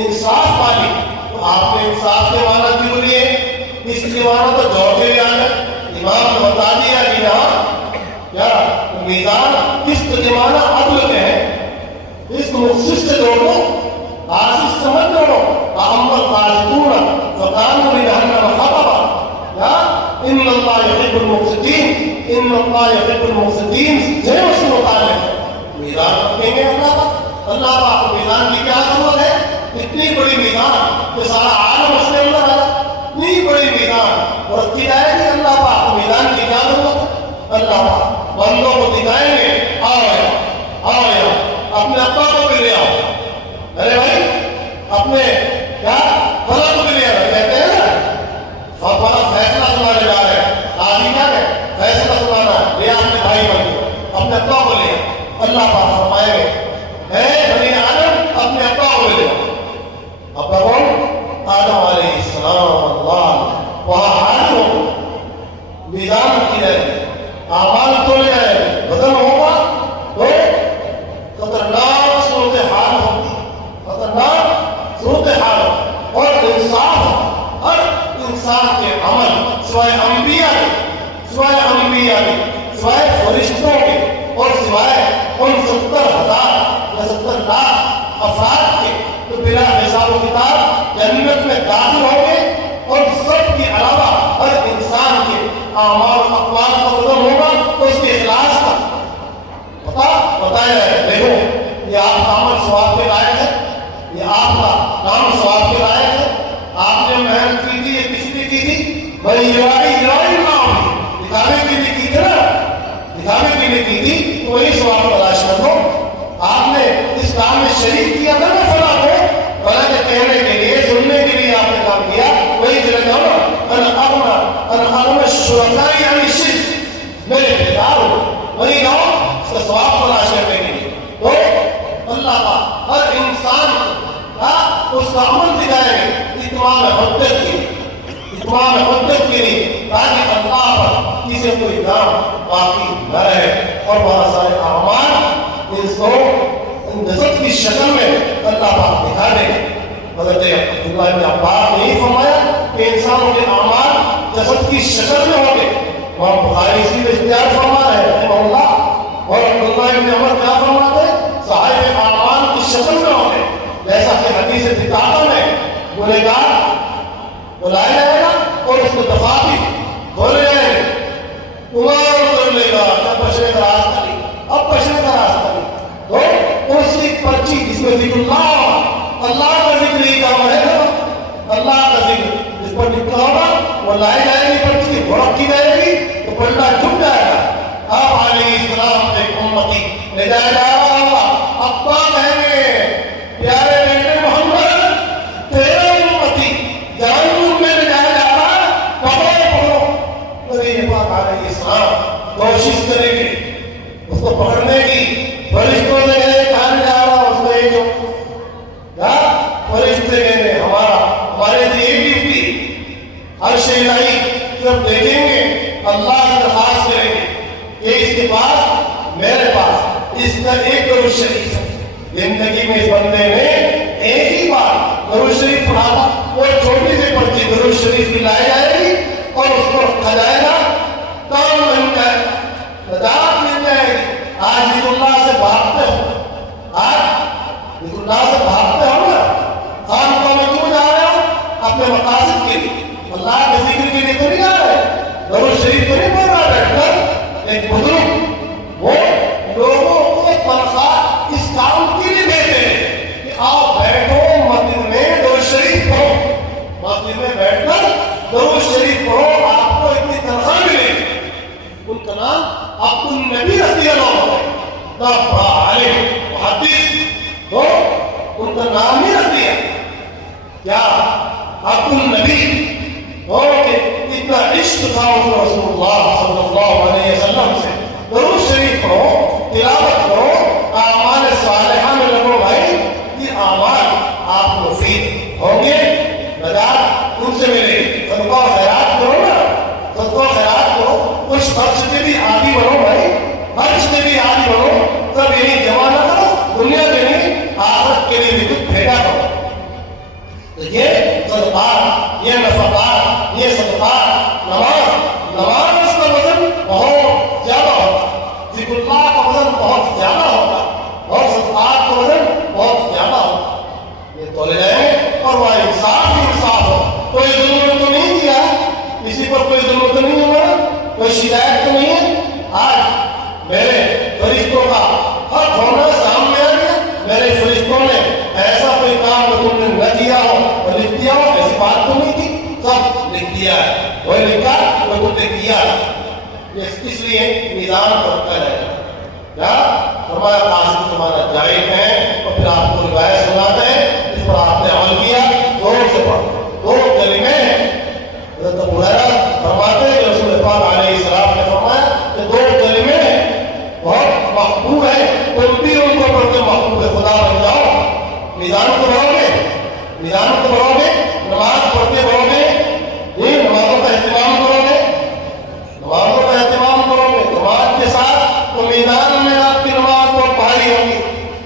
انصاف والی. تو آپ نے انصاف کے معنی کیوں لیے؟ اس کے معنی تو جوڑ کے بھی آتے. امام نے بتا دیا کہ یہاں کیا میزان قسط کے معنی عدل کے ہیں. اس کو مخصص سے جوڑ دو، قاصد سے مت جوڑو. اما القاسطون فكانوا لجهنم حطبا. ان اللہ یحب المقسطین، ان اللہ یحب المقسطین سے اس کے متعلق میزان رکھیں گے. اللہ پاک کو میزان کی کیا ضرورت ہے؟ اتنی بڑی میزان کہ سارا عالم اس کے اندر ہے. اتنی بڑی میزان اور رکھی جائے گی. اللہ پاک کو میزان کی کیا ضرورت ہے؟ اللہ پاک بندوں کو دکھائیں گے، آؤ اپنے ابا کو بھی لے آؤ. ارے بھائی اپنے کیا فلاں کو بھی لے آؤ. کہتے ہیں نا فلاں فیصلہ سنانے جا رہے ہیں، آدمی کیا ہے فیصلہ سنانا ہے، لے اپنے بھائی بن اپنے ابا کو لے. اللہ پاک فرمائے گے اے بنی آدم اپنے ابا کو لے آؤ. ابا کون؟ آدم علیہ السلام. اللہ وہاں حاضر ہو، میزان رکھی جائے گی، اعمال تولے جائے گی، وزن ہوگا. تو خطرناک صورتحال ہوگی، خطرناک صورتحال. اور انصاف ہر انسان کے عمل سوائے انبیاء کے، سوائے انبیاء کے، سوائے فرشتوں کے، اور سوائے ان 70,000 یا 70 لاکھ افراد کے تو بلا حساب و کتاب جنت میں داخل ہوں گے. اور سب کے علاوہ ہر انسان کے اعمال و اقوال کا وزن ہوگا، اس کے اخلاص کا بتایا جائے. دیکھو یہ آپ کا عمل ثواب کے لائق ہے، یہ آپ کا کام ثواب کے لائق ہے. آپ نے محنت کی تھی، یہ کس لیے کی تھی؟ بھائی یواری کام دکھاوے کے لیے کی تھی نا، دکھاوے کے لیے کی تھی. تو وہی ثواب تلاش کر دو. آپ نے اس کام میں شریک کیا تھا نا فلاں کو، فلاں کے کہنے کے لیے، سننے کے لیے آپ نے کام کیا. وہی چلے جاؤ نا. انا اغنى الشركاء عن الشرك، میرے بیدار ہو وہی جاؤ اس کا ثواب تلاش کرنے کے لیے. تو اللہ کا ہر انسان اس کا عمل دکھائے گا اتمام حجت کے لیے، اتمام حجت کے لیے، تاکہ اللہ پر کسی کوئی کام باقی نہ رہے. اور بہت سارے اعمال اس کو جسد کی شکل میں اللہ پاک دکھا دے گا. حضرت عبداللہ ابن عباس نے یہی فرمایا کہ انسانوں کے اعمال جسد کی شکل میں ہوں گے. اور بخاری اسی میں اختیار فرما رہے ہیں رحمہ اللہ. اور عبداللہ ابن عمر کیا فرماتے ہیں؟ صحائف اعمال کی شکل میں ہوں گے. جیسا کہ حدیث کتابوں میں گنہگار بلایا جائے گا اور اس کو دفاع بھی کھولے جائیں گے. عمر کر لے گا اب بچنے کا راستہ نہیں، اب بچنے کا راستہ نہیں. تو اس کی پرچی جس میں ذکر اللہ کا ذکر ہی کام ہے نا، اللہ کا ذکر جس پر لکھا ہوگا وہ لائی جائے گی پرچی، وہ رکھی جائے گی تو پلٹا جھک جائے گا. آپ علیہ السلام ایک امتی لے جایا جا رہا ہوگا، ابا کہیں گے پیارے بیٹے محمد تیرا امتی جہنم میں لے جایا جا رہا ہے، پکڑو نبی پاک علیہ السلام کوشش کریں گے اس کو پکڑنے کی، فرشتوں نے کہاں جا رہا اس کو ایک فرشتے نے ہمارے لیے ڈیوٹی عرش الہی جب دیکھیں گے اللہ سے درخواست کریں گے کہ اس کے پاس میرے پاس اس کا ایک درود شریف ہے، زندگی میں اس بندے نے ایک ہی بار درود شریف پڑھا تھا، وہ چھوٹی سی پرچی درود شریف کی لائی جائے گی اور اس کو رکھا جائے گا، کام بن جائے گا، نجات مل جائے گی۔ آج ذکر اللہ سے بھاگتے ہو، آج ذکر اللہ سے بھاگتے ہو نا، خانقاہ میں کیوں جا رہے ہو؟ اپنے مقاصد کے لیے، اللہ کے ذکر کے لیے تو نہیں جا رہے، درود شریف تو نہیں پڑھ رہا بیٹھ کر۔ ایک بزرگ وہ لوگوں کو تنخواہ اس کام کے لیے دیتے ہیں کہ آؤ بیٹھو مسجد میں درود شریف پڑھو، مسجد میں بیٹھ کر درود شریف پڑھو، آپ کو اتنی تنخواہ ملے گی۔ ان کا نام عبد النبی رضی اللہ عنہ، بڑا عالم محدث، تو ان کا نام ہی رکھ دیا کیا عبد النبی، اور کہ اتنا عشق تھا ان کو رسول اللہ صلی اللہ علیہ وسلم سے۔ درود شریف پڑھو، تلاوت کرو، اعمال صالحہ میں لگو بھائی، یہ اعمال آپ مفید ہوں گے، نجات ان سے ملے گی۔ صدقہ و خیرات کرو نا، صدقہ و خیرات کرو، کچھ خرچ کے بھی عادی بنو بھائی، خرچ کے بھی عادی بنو، تب یہی جمع نہ کرو دنیا کے نہیں آخرت کے لیے بھی کچھ بھیجا کرو۔ تو یہ صدقات، یہ نفقات، یہ صدقات، نماز کا وزن بہت زیادہ ہوتا، ذکر اللہ کا وزن بہت زیادہ ہوتا، اور صدقات کا وزن بہت زیادہ ہوتا۔ یہ تولے جائیں اور وہ انصاف ہی انصاف ہو، کوئی ظلم تو نہیں کیا، کسی پر کوئی ظلم تو نہیں ہوا، کوئی شکایت تو نہیں ہے۔ آج میرے فرشتوں کا حق ہونا سامنے آ گیا، میرے فرشتوں نے ایسا کوئی کام تم نے نہ کیا ہو اور لکھ دیا ہو، ایسی بات تو نہیں تھی، سب لکھ دیا ہے، وہ لکھا وہ تم نے کیا، اس لیے میزان بڑھتا رہے گا۔ کیا ہمارا قاصد تمہارا جائز ہے، اور پھر آپ کو روایت سناتے ہیں جس پر آپ نے عمل کیا، زور سے پڑھو۔ دو کلمے ہیں، حضرت ابو ہریرہ فرماتے ہیں کہ رسول پاک علیہ السلام نے فرمایا کہ دو کلمے بہت محبوب ہیں، تم بھی ان کو پڑھ کے محبوب خدا بن جاؤ۔ میزان کو بڑھو گے، میزان کو بڑھو گے، نماز پڑھتے بڑھو گے، یہ نمازوں کا اہتمام کرو گے، نمازوں کا اہتمام کرو گے، نماز کے ساتھ تو میدان میں آپ کی نماز بہت بھاری ہوگی۔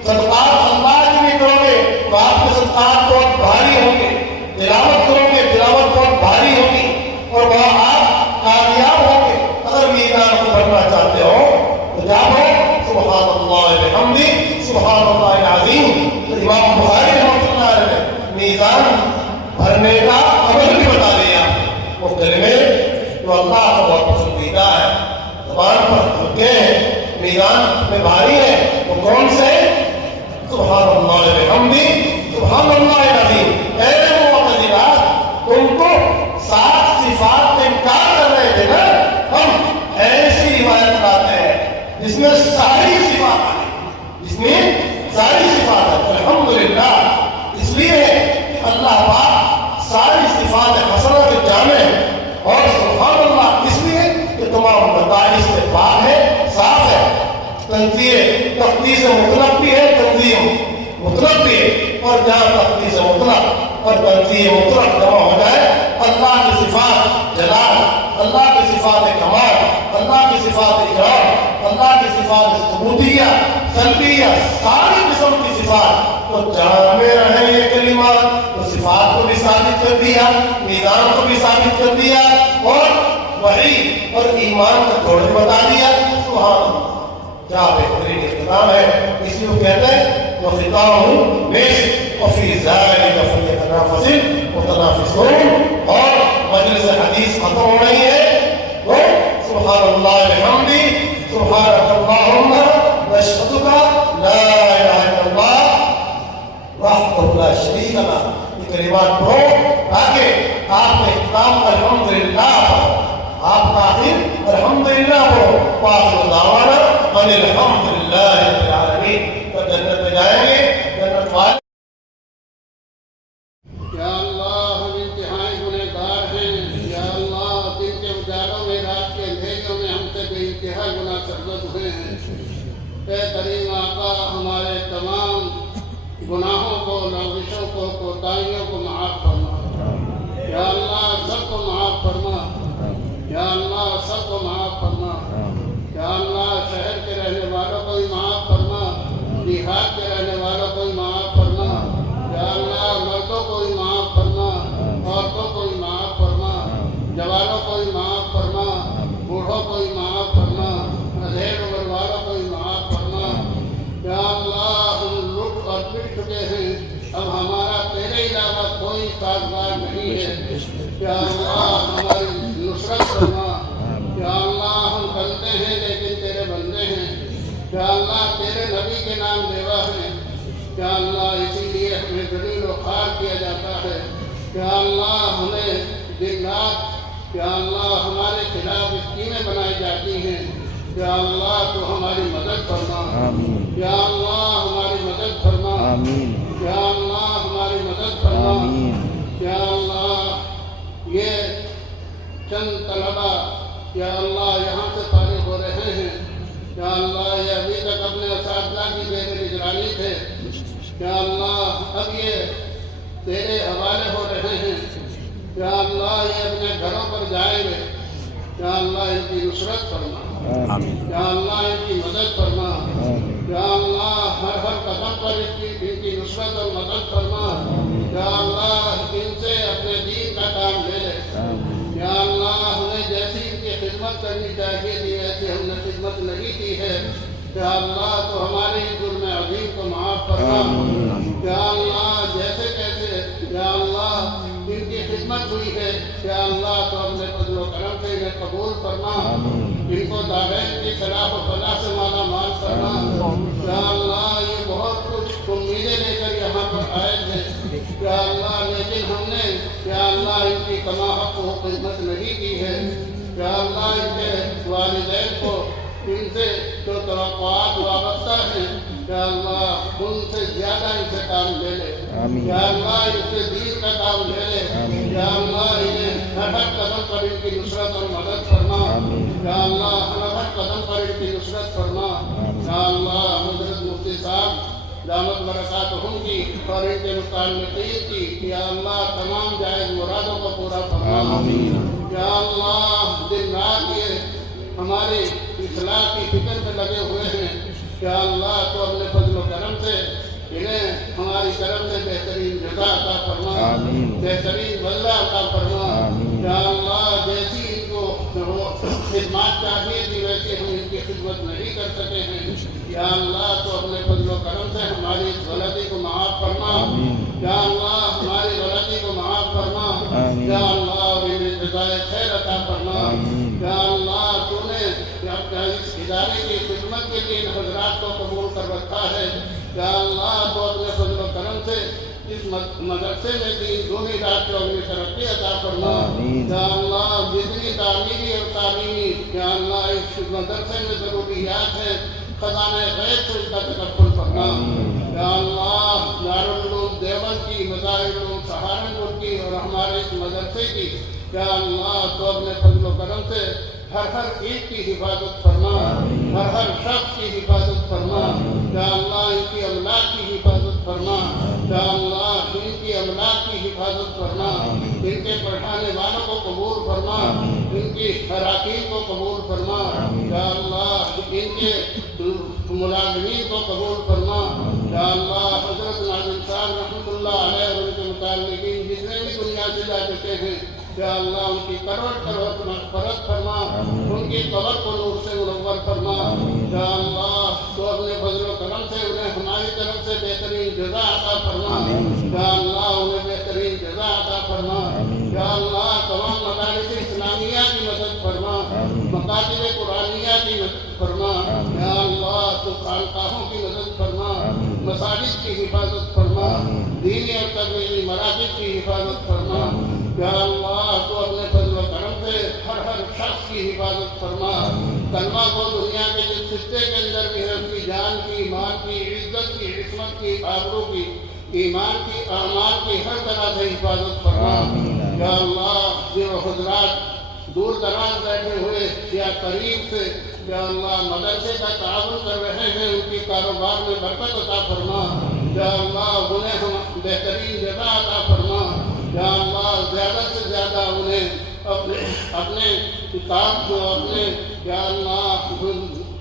صدقات اللہ کے لیے کرو گے تو آپ کے صدقات بہت بھاری ہوں گے، تلاوت کرو گے تلاوت بہت بھاری ہوگی، اور وہاں آپ کامیاب ہوں گے۔ اگر میدان کو بھرنا چاہتے ہو تو جاؤ، سبحان اللہ بحمدہ سبحان اللہ العظیم۔ تو امام بخاری رحمۃ اللہ علیہ نے میزان بھرنے کا عمل بھی بتا دیا، وہ کلمے جو اللہ کو بہت پسندیدہ ہے، زبان پر ہلکے ہیں، میزان میں بھاری ہے، وہ کون سے؟ سبحان اللہ بحمدہ سبحان اللہ العظیم۔ اے معتزلات، تم کو 7 صفات کا انکار کر رہے تھے نا، ہم ایسی روایت لاتے ہیں جس میں ساری صفات آئی، جس میں ساری صفات ہے۔ الحمدللہ اس لیے کہ اللہ پاک ساری صفات حسنہ کے جامع ہے، اور سبحان اللہ اس لیے کہ تمام نتائج سے پاک ہے، صاف ہے۔ تقدیس مطلق بھی ہے، تنظیم مطلق بھی ہے، اور جہاں تقدیس مطلق اور تنظیم مطلق جمع ہو جائے، اللہ کی صفات جلال، اللہ کی صفات کمال، اللہ کی صفات اکرام، اللہ کی صفات ثبوتیہ سلبیہ، ساری قسم کی صفات تو جامع رہے یہ کلمات، تو صفات کو بھی ثابت کر دیا، میزان کو بھی ثابت کر دیا، اور وحی اور ایمان کا جوڑ بتا دیا۔ سبحان اللہ، کیا بہترین اختتام ہے۔ اسی کو کہتے ہیں وختامہ مسک وفی ذلک فلیتنافس المتنافسون۔ اور مجلس حدیث ختم ہو رہی ہے، تو سبحان اللہ بحمدہ سبحانک اللہم نشہدک لا الہ الا اللہ وحدہ لا شریک لہ۔ یہ کلمات پڑھو تاکہ آپ کا اختتام الحمدللہ پڑھو، آپ کا آخر الحمدللہ پڑھو، وآخر دعوانا ان الحمدللہ۔ ہوئے ہیں۔ اے کریم آقا ہمارے تمام گناہوں کو، لغزشوں کو، کوتاہیوں کو معاف فرما۔ یا اللہ سب کو معاف فرما، یا اللہ سب کو معاف فرما۔ یا اللہ شہر کے رہنے والوں کو بھی معاف فرما، دیہات کے رہنے والوں کو بھی معاف فرما۔ یا اللہ مردوں کو بھی معاف فرما، عورتوں کو بھی معاف فرما، جوانوں کو بھی معاف فرما، بوڑھوں کو بھی معاف فرما، اندھیر عمر والوں کو بھی معاف فرما۔ یا اللہ ہم لٹ اور پٹ چکے ہیں، اب ہمارا تیرے علاوہ کوئی سازگار نہیں ہے۔ یا اللہ ہماری نصرت فرما۔ یا اللہ ہم بندے ہیں لیکن تیرے بندے ہیں۔ یا اللہ تیرے نبی کے نام لیوا ہیں۔ یا اللہ اسی لیے ہمیں ذلیل و خوار کیا جاتا ہے۔ یا اللہ ہمیں دن رات یا اللہ ہمارے خلاف اسکیمیں بنائی جاتی ہیں۔ یا اللہ تو ہماری مدد فرما۔ یا اللہ ہماری مدد فرما۔ یا اللہ ہماری مدد فرما۔ یا اللہ یہ چند طلبہ یا اللہ یہاں سے فارغ ہو رہے ہیں، یا اللہ یہ ابھی تک اپنے اساتذہ کی زیر نگرانی تھے، یا اللہ اب یہ تیرے حوالے ہو رہے ہیں۔ یا اللہ یہ اپنے گھروں پر جائیں گے، یا اللہ ان کی نصرت فرما۔ یا اللہ ان کی مدد فرما۔ یا اللہ ہر قدم پر ان کی نصرت اور مدد فرما۔ یا اللہ ان سے اپنے دین کا کام لے لے۔ یا اللہ ہمیں جیسی ان کی خدمت کرنی چاہیے تھی ویسے ہم نے خدمت نہیں کی ہے۔ یا اللہ تو ہمارے جرم عظیم کو معاف فرما۔ یا اللہ جیسے کیسے یا اللہ ان کی خدمت ہوئی ہے، یا اللہ تو اپنے فضل و کرم سے انہیں قبول فرما، ان کو دارین کی صلاح و فلاح سے مالا مال فرما۔ یا اللہ یہ بہت کچھ امیدیں لے کر یہاں پر آئے تھے، یا اللہ لیکن ہم نے یا اللہ ان کی کما حق و خدمت نہیں کی ہے۔ یا اللہ ان کے والدین کو ان سے جو توقعات وابستہ ہیں، یا اللہ ان سے زیادہ ان سے کام لے لے۔ یا اللہ ان سے دین کا کام لے لے۔ یا اللہ انہیں ہر قدم پر ان کی نصرت اور مدد فرما۔ یا اللہ ہر قدم پر ان کی نصرت فرما۔ یا اللہ حضرت مفتی صاحب دامت برکاتہم کی اور ان کے متعلقین کی یا اللہ تمام جائز مرادوں کو پورا فرما۔ یا اللہ دن رات یہ ہماری اصلاح کی فکر میں لگے ہوئے ہیں، یا اللہ تو اپنے فضل و کرم سے انہیں ہماری طرف سے بہترین جزا عطا فرما، بہترین بدلہ عطا فرما۔ یا اللہ جیسی ان کو خدمات چاہیے تھی ویسے ہم ان کی خدمت نہیں کر سکے ہیں، یا اللہ تو اپنے فضل و کرم سے ہماری اس غلطی کو معاف فرما۔ یا اللہ ہماری غلطی کو معاف فرما۔ یا اللہ اور انہیں جزائے خیر عطا فرما۔ یا اللہ تو نے اس ادارے کی خدمت کے لیے حضرات کو قبول کر رکھا ہے، یا اللہ تو اپنے فضل و کرم سے اس مدرسے میں بھی دونوں راتوں میں ترقی عطا فرما۔ یا اللہ جتنی تعمیری اور تعلیمی یا اللہ اس مدرسے میں ضروریات ہیں، خزانہ غیب سے اس کا تکفل فرما۔ یا اللہ دارالعلوم دیوبند کی، مظاہرالعلوم سہارنپور کی اور ہمارے اس مدرسے کی یا اللہ تو اپنے فضل و کرم سے ہر عید کی حفاظت فرما، ہر شخص کی حفاظت فرما۔ یا اللہ ان کی املاک کی حفاظت فرما۔ یا اللہ ان کی املاک کی حفاظت فرما، ان کے پڑھانے والوں کو قبول فرما، ان کی اراکین کو قبول فرما۔ یا اللہ ان کے ملازمین کو قبول فرما۔ یا اللہ حضرت ناظم صاحب رحمۃ اللہ علیہ اور ان کے متعلقین جتنے بھی دنیا سے جا چکے ہیں، یا اللہ ان کی کروڑ مغفرت فرما، ان کی قبر کو نور سے منور فرما۔ یا اللہ تو اپنے فضل و کرم سے انہیں ہماری طرف سے بہترین جزا عطا فرما۔ یا اللہ انہیں بہترین جزا عطا فرما۔ یا اللہ تمام مدارس اسلامیہ کی مدد فرما، مکاتب قرآنیہ کی مدد فرما۔ یا اللہ تو خانقاہوں کی مدد فرما، مساجد کی حفاظت فرما، دینی اور تبلیغی مراکز کی حفاظت فرما۔ یا اللہ تو اپنے فضل و کرم سے ہر شخص کی حفاظت فرما، کلمہ کو دنیا کے جس خطے کے اندر بھی ہے اس کی جان کی، مال کی، عزت کی، عصمت کی، آبرو کی، ایمان کی، اعمال کی ہر طرح سے حفاظت فرما۔ یا اللہ جو حضرات دور دراز بیٹھے ہوئے یا قریب سے یا اللہ مدرسے کا تعاون کر رہے ہیں ان کی کاروبار میں برکت عطا فرما، یا اللہ انہیں ہم بہترین جزا عطا فرما، یا اللہ زیادہ سے زیادہ انہیں اپنے کتاب کو، اپنے یا اللہ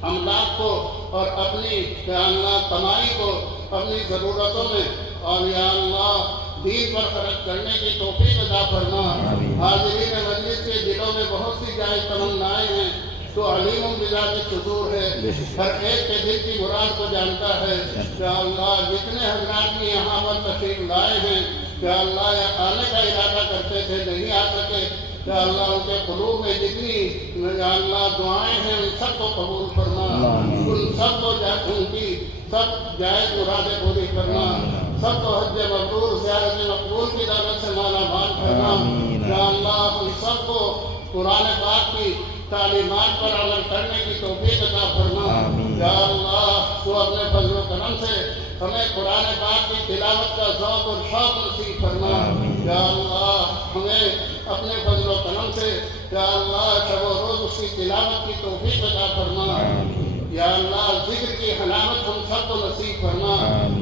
املاک کو اور اپنی یا اللہ کمائی کو اپنی ضرورتوں میں اور یا اللہ دین پر خرچ کرنے کی توفیق عطا فرما۔ حاضرین مجلس کے دلوں میں بہت سی جائز تمنائیں ہیں، تو علیم بذات الصدور ہے، ہر ایک کے دل کی مراد کو جانتا ہے۔ یا اللہ جتنے حضرات بھی یہاں پر تشریف لائے ہیں، یا اللہ یہ آنے کا ارادہ کرتے تھے نہیں آ سکے، یا اللہ ان کے قلوب میں جتنی یا اللہ دعائیں ہیں ان سب کو قبول فرما، ان سب کو ان کی سب جائز مرادیں پوری کرنا، سب کو حج مبرور زیارت مقبول کی دولت سے مالا مال کرنا، یا اللہ ان سب کو قرآن پاک کی تعلیمات پر عمل کرنے کی توفیق عطا فرما۔ یا اللہ تو اپنے فضل و کرم سے ہمیں قرآن پاک کی تلاوت کا ذوق اور شوق نصیب فرما۔ یا اللہ ہمیں اپنے فضل و کرم سے یا اللہ شب و روز اس کی تلاوت کی توفیق عطا فرما۔ یا اللہ ذکر کی حلاوت ہم سب کو نصیب فرما۔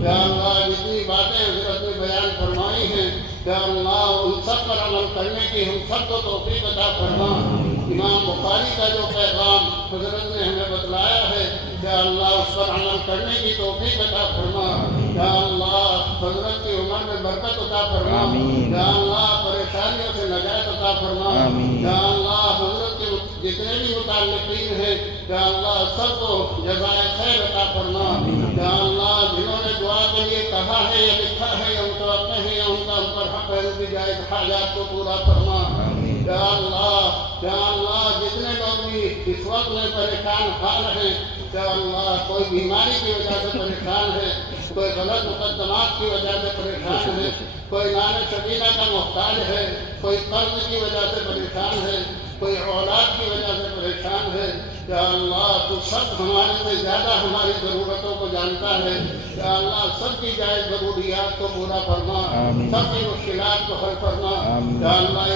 یا اللہ جتنی باتیں حضرت نے بیان فرمائی ہیں، یا اللہ ان سب پر عمل کرنے کی ہم سب کو توفیق عطا فرما۔ امام بخاری کا جو پیغام حضرت نے ہمیں بتلایا ہے، یا اللہ اس پر عمل کرنے کی توفیق عطا فرما۔ یا اللہ حضرت کی عمر میں برکت عطا فرما۔ یا اللہ پریشانیوں سے نجات عطا فرما۔ یا اللہ حضرت کے جتنے بھی متعلقین ہیں، یا اللہ سب کو جزائے خیر عطا فرما۔ یا اللہ جنہوں نے دعا کے لیے کہا ہے یا لکھا ہے یا ان کو اپنے ہیں یا ان کا ان پر حق ہے، ان کی جائز حاجات کو پورا فرما۔ یا اللہ جتنے لوگ بھی اس وقت میں پریشان حال ہیں، یا اللہ کوئی بیماری کی وجہ سے پریشان ہے، کوئی غلط مقدمات کی وجہ سے پریشان ہے، کوئی نان سکینہ کا محتاج ہے، کوئی قرض کی وجہ سے پریشان ہے، کوئی اولاد کی وجہ سے پریشان ہے، یا اللہ تو سب ہمارے سے زیادہ ہماری ضرورتوں کو جانتا ہے۔ یا اللہ سب کی جائز ضروریات کو پورا فرما، سب کی مشکلات کو حل فرما۔ یا اللہ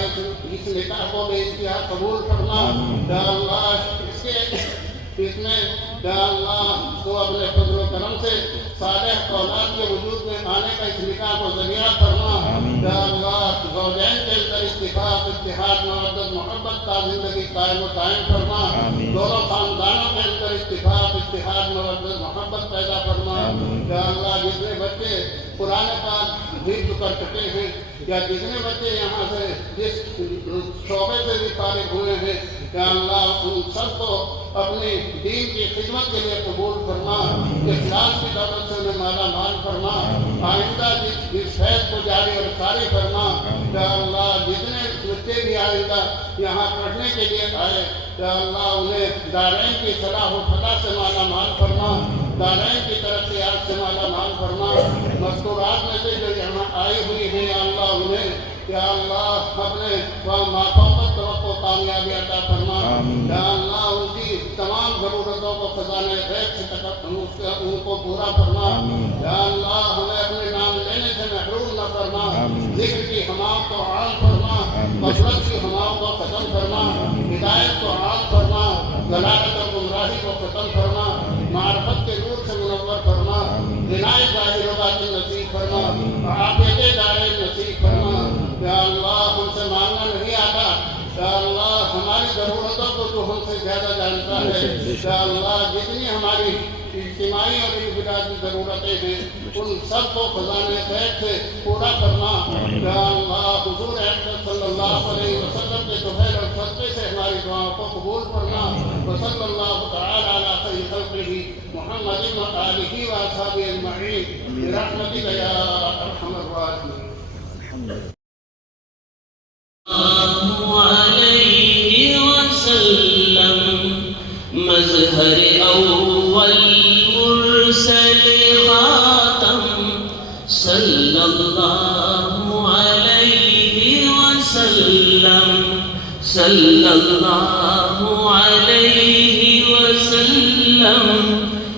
اس نکاح کو بے انتہا قبول فرما۔ یا اللہ اس میں یا اللہ تو اپنے فضل و کرم سے صالح اولاد کے وجود میں آنے کا اس نکاح کو ذریعہ فرما۔ یا اللہ زوجین کے اندر اتفاق، اتحاد، مودت، محبت کا زندگی قائم و دائم فرما۔ دونوں خاندانوں کے اندر اتفاق، اتحاد، مودت، محبت پیدا فرما۔ یا اللہ جتنے بچے قرآن پاک حفظ کر چکے ہیں، یا جتنے بچے یہاں سے جس شعبے سے بھی فارغ ہوئے ہیں، یا اللہ ان سب کو اپنی دین کی خدمت کے لیے قبول فرما، اخلاص کی دولت سے انہیں مالا مال فرما، آئندہ اس فیض کو جاری اور ساری فرما۔ یا اللہ جتنے بچے بھی آئندہ یہاں پڑھنے کے لیے آئے، یا اللہ انہیں دارین کی صلاح و فلاح سے مالا مال فرما، دارین کی ترقیات سے مالا مال فرما۔ مذکورات میں سے جو یہاں آئی ہوئی ہیں، یا اللہ انہیں یا اللہ اپنے مافوقت توقع کامیابی عطا فرما۔ یا اللہ ان کی تمام ضرورتوں کو خزانہ غیب سے ان کو پورا فرما۔ یا اللہ ہمیں اپنے نام لینے سے محروم نہ فرما، ذکر کی ہماؤں کو عام فرما، غفلت کی ہماؤں کو ختم فرما، ہدایت کو عام فرما، ضلالت اور گمراہی کو ختم فرما، معرفت کے نور سے منور فرما، عنایت ظاہر و باطن نصیب فرما، عافیت دارین نصیب فرما۔ یا اللہ ہم سے مانگنا نہیں آتا، یا اللہ ہماری ضرورتوں کو تو ہم سے زیادہ جانتا ہے۔ یا اللہ جتنی ہماری اجتماعی اور انفرادی ضرورتیں ہیں ان سب کو خزانہ غیب سے پورا فرما۔ یا اللہ حضور اکرم صلی اللہ علیہ وسلم کے طفیل اور صدقے سے ہماری دعاؤں کو قبول فرما۔ وصلی اللہ تعالی علی خیر خلقہ محمد و آلہ و اصحابہ اجمعین برحمتک یا ارحم الراحمین۔ علیہ وسلم مظہر اول مرسل خاتم صلی اللہ علیہ وسلم، صلی اللہ علیہ وسلم،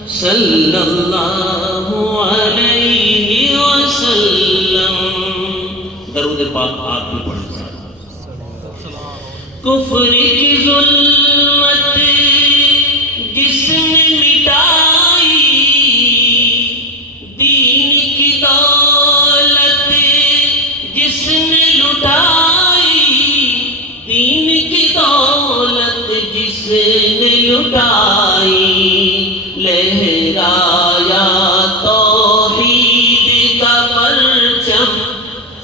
صلی اللہ علیہ وسلم۔ درود پاک آپ بھی پڑھیں۔ کفر کی ظلمت نے لٹائی لہرایا توحید کا پرچم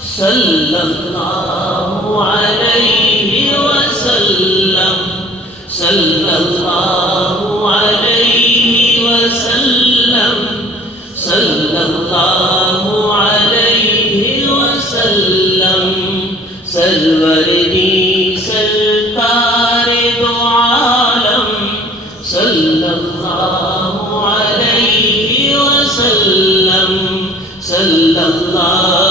صلی اللہ علیہ وسلم صلی اللہ علیہ وسلم صلی اللہ علیہ وسلم سرور دی سرکار دو عالم صلی اللہ علیہ وسلم صلی اللہ